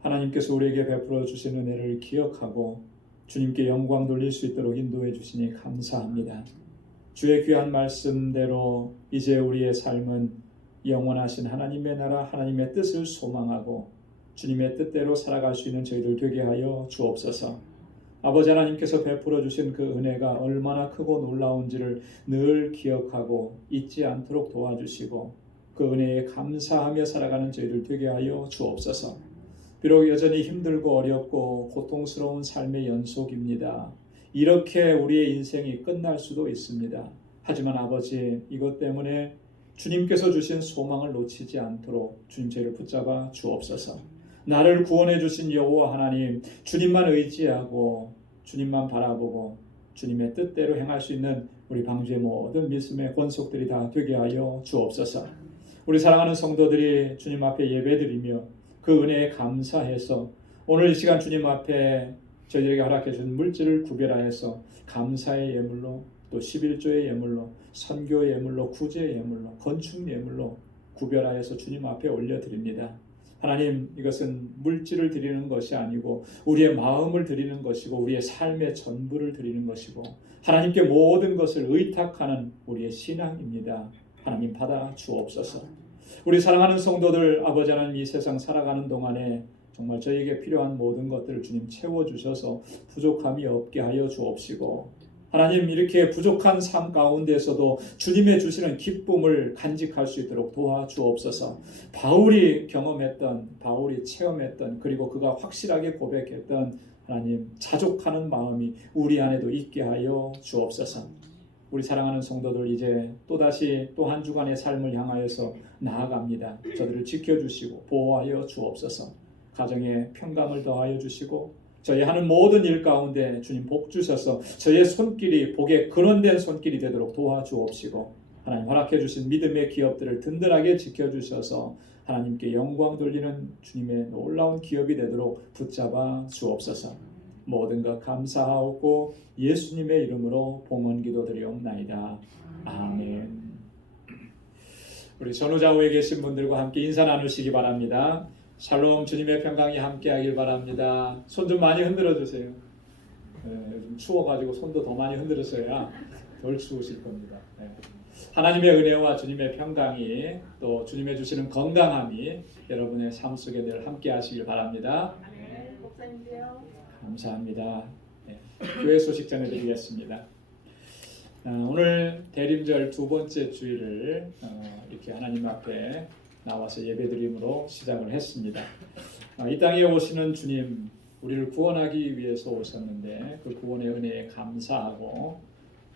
하나님께서 우리에게 베풀어 주신 은혜를 기억하고 주님께 영광 돌릴 수 있도록 인도해 주시니 감사합니다. 주의 귀한 말씀대로 이제 우리의 삶은 영원하신 하나님의 나라 하나님의 뜻을 소망하고 주님의 뜻대로 살아갈 수 있는 저희들 되게 하여 주옵소서. 아버지 하나님께서 베풀어 주신 그 은혜가 얼마나 크고 놀라운지를 늘 기억하고 잊지 않도록 도와주시고 그 은혜에 감사하며 살아가는 저희들 되게 하여 주옵소서. 비록 여전히 힘들고 어렵고 고통스러운 삶의 연속입니다. 이렇게 우리의 인생이 끝날 수도 있습니다. 하지만 아버지, 이것 때문에 주님께서 주신 소망을 놓치지 않도록 주님 저희를 붙잡아 주옵소서. 나를 구원해 주신 여호와 하나님, 주님만 의지하고 주님만 바라보고 주님의 뜻대로 행할 수 있는 우리 방주의 모든 믿음의 권속들이 다 되게 하여 주옵소서. 우리 사랑하는 성도들이 주님 앞에 예배드리며 그 은혜에 감사해서 오늘 이 시간 주님 앞에 저희들에게 허락해 준 물질을 구별하여서 감사의 예물로, 또 11조의 예물로, 선교의 예물로, 구제의 예물로, 건축 예물로 구별하여서 주님 앞에 올려드립니다. 하나님, 이것은 물질을 드리는 것이 아니고 우리의 마음을 드리는 것이고 우리의 삶의 전부를 드리는 것이고 하나님께 모든 것을 의탁하는 우리의 신앙입니다. 하나님, 받아 주옵소서. 우리 사랑하는 성도들, 아버지 하나님, 이 세상 살아가는 동안에 정말 저에게 필요한 모든 것들을 주님 채워주셔서 부족함이 없게 하여 주옵시고 하나님, 이렇게 부족한 삶 가운데서도 주님의 주시는 기쁨을 간직할 수 있도록 도와주옵소서. 바울이 경험했던, 바울이 체험했던, 그리고 그가 확실하게 고백했던 하나님 자족하는 마음이 우리 안에도 있게 하여 주옵소서. 우리 사랑하는 성도들, 이제 또다시 또 한 주간의 삶을 향하여서 나아갑니다. 저들을 지켜주시고 보호하여 주옵소서. 가정에 평강을 더하여 주시고 저희 하는 모든 일 가운데 주님 복 주셔서 저의 손길이 복의 근원된 손길이 되도록 도와주옵시고 하나님 허락해 주신 믿음의 기업들을 든든하게 지켜주셔서 하나님께 영광 돌리는 주님의 놀라운 기업이 되도록 붙잡아 주옵소서. 모든 것 감사하고 예수님의 이름으로 봉헌 기도드리옵나이다. 아멘. 우리 전후좌우에 계신 분들과 함께 인사 나누시기 바랍니다. 샬롬, 주님의 평강이 함께하길 바랍니다. 손 좀 많이 흔들어 주세요. 요즘 추워가지고 손도 더 많이 흔들었어야 덜 추우실 겁니다. 하나님의 은혜와 주님의 평강이 또 주님의 주시는 건강함이 여러분의 삶 속에 늘 함께하시길 바랍니다. 목사님도요. 감사합니다. 교회 소식 전해드리겠습니다. 오늘 대림절 두 번째 주일을 이렇게 하나님 앞에 나와서 예배드림으로 시작을 했습니다. 이 땅에 오시는 주님, 우리를 구원하기 위해서 오셨는데 그 구원의 은혜에 감사하고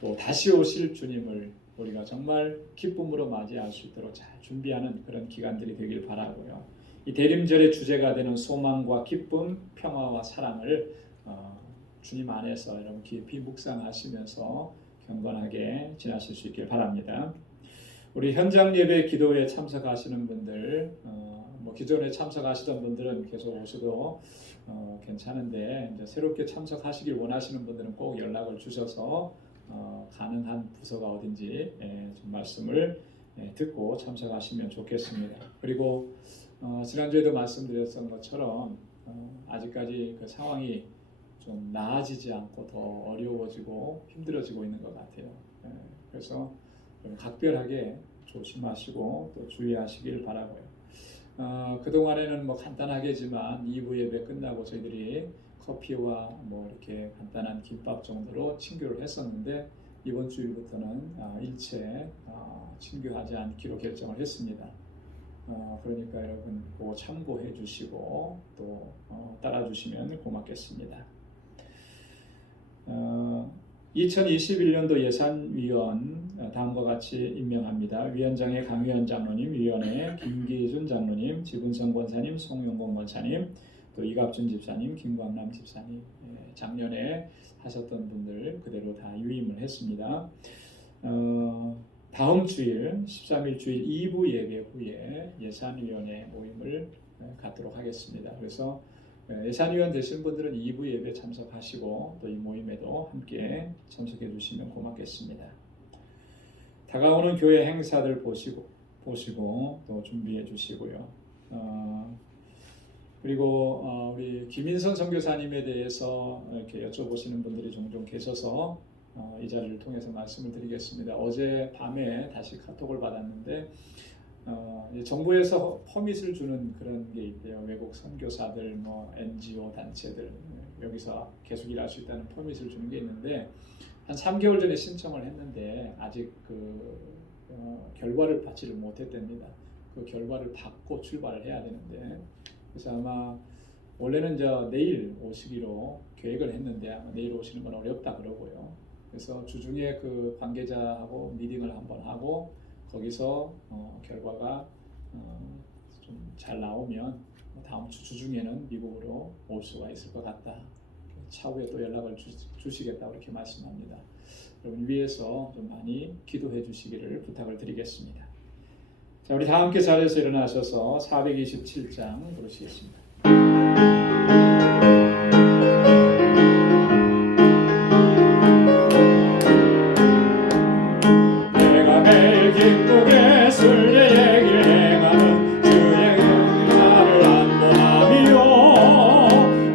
또 다시 오실 주님을 우리가 정말 기쁨으로 맞이할 수 있도록 잘 준비하는 그런 기간들이 되길 바라고요. 이 대림절의 주제가 되는 소망과 기쁨, 평화와 사랑을 주님 안에서 여러분 깊이 묵상하시면서 경건하게 지나실 수 있길 바랍니다. 우리 현장 예배 기도에 참석하시는 분들, 기존에 참석하시던 분들은 계속 오셔도 괜찮은데 이제 새롭게 참석하시길 원하시는 분들은 꼭 연락을 주셔서 가능한 부서가 어딘지 좀 말씀을 듣고 참석하시면 좋겠습니다. 그리고 지난주에도 말씀드렸던 것처럼 아직까지 그 상황이 좀 나아지지 않고 더 어려워지고 힘들어지고 있는 것 같아요. 그래서 좀 각별하게 조심하시고 또 주의하시길 바라고요. 그동안에는 간단하게지만 2부 예배 끝나고 저희들이 커피와 이렇게 간단한 김밥 정도로 친교를 했었는데 이번 주일부터는 일체 친교하지 않기로 결정을 했습니다. 그러니까 여러분 그거 참고해 주시고 또 따라 주시면 고맙겠습니다. 2021년도 예산위원 다음과 같이 임명합니다. 위원장의 강유현 장로님, 위원회 김기준 장로님, 지분성 권사님, 송영곤 권사님, 또 이갑준 집사님, 김광남 집사님, 작년에 하셨던 분들 그대로 다 유임을 했습니다. 다음 주일 13일 주일 2부 예배 후에 예산위원회 모임을 갖도록 하겠습니다. 그래서 예산위원 되신 분들은 2부 예배 참석하시고 또 이 모임에도 함께 참석해 주시면 고맙겠습니다. 다가오는 교회 행사들 보시고 또 준비해 주시고요. 그리고 우리 김인선 선교사님에 대해서 이렇게 여쭤보시는 분들이 종종 계셔서 이 자리를 통해서 말씀을 드리겠습니다. 어제 밤에 다시 카톡을 받았는데 정부에서 퍼밋을 주는 그런 게 있대요. 외국 선교사들, 뭐 NGO 단체들 여기서 계속 일할 수 있다는 퍼밋을 주는 게 있는데 한 3개월 전에 신청을 했는데 아직 결과를 받지를 못했답니다. 그 결과를 받고 출발을 해야 되는데 그래서 아마 원래는 내일 오시기로 계획을 했는데 아마 내일 오시는 건 어렵다 그러고요. 그래서 주중에 그 관계자하고 미팅을 한번 하고 거기서 결과가 좀 잘 나오면 다음 주 주중에는 미국으로 올 수가 있을 것 같다. 차후에 또 연락을 주시겠다고 이렇게 말씀합니다. 여러분 위해서 좀 많이 기도해 주시기를 부탁을 드리겠습니다. 자, 우리 다 함께 자리에서 일어나셔서 427장 부르시겠습니다. 내가 매일 기쁘게 순례의 길 행하는 주의 은혜를 안보하며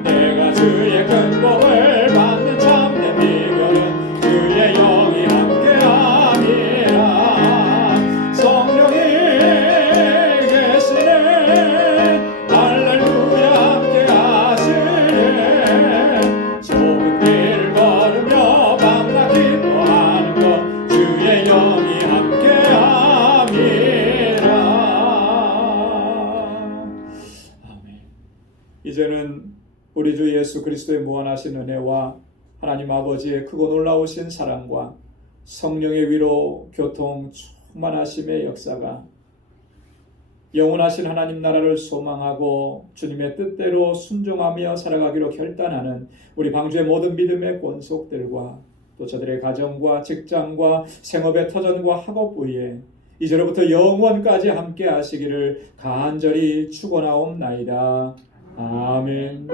내가 주의 큰 복을 받는 참된 비결은 주의 영이 함께함이라. 성령이 계시네 할렐루야 함께하시네. 좁은 길을 걸으며 밤낮 기뻐하는 것 주의 영이 함께함이라. 아멘. 이제는 우리 주 예수 그리스도의 무한하신 은혜와 하나님 아버지의 크고 놀라우신 사랑과 성령의 위로 교통 충만하심의 역사가 영원하신 하나님 나라를 소망하고 주님의 뜻대로 순종하며 살아가기로 결단하는 우리 방주의 모든 믿음의 권속들과 또 저들의 가정과 직장과 생업의 터전과 학업부에 이제로부터 영원까지 함께 하시기를 간절히 축원하옵나이다. 아멘.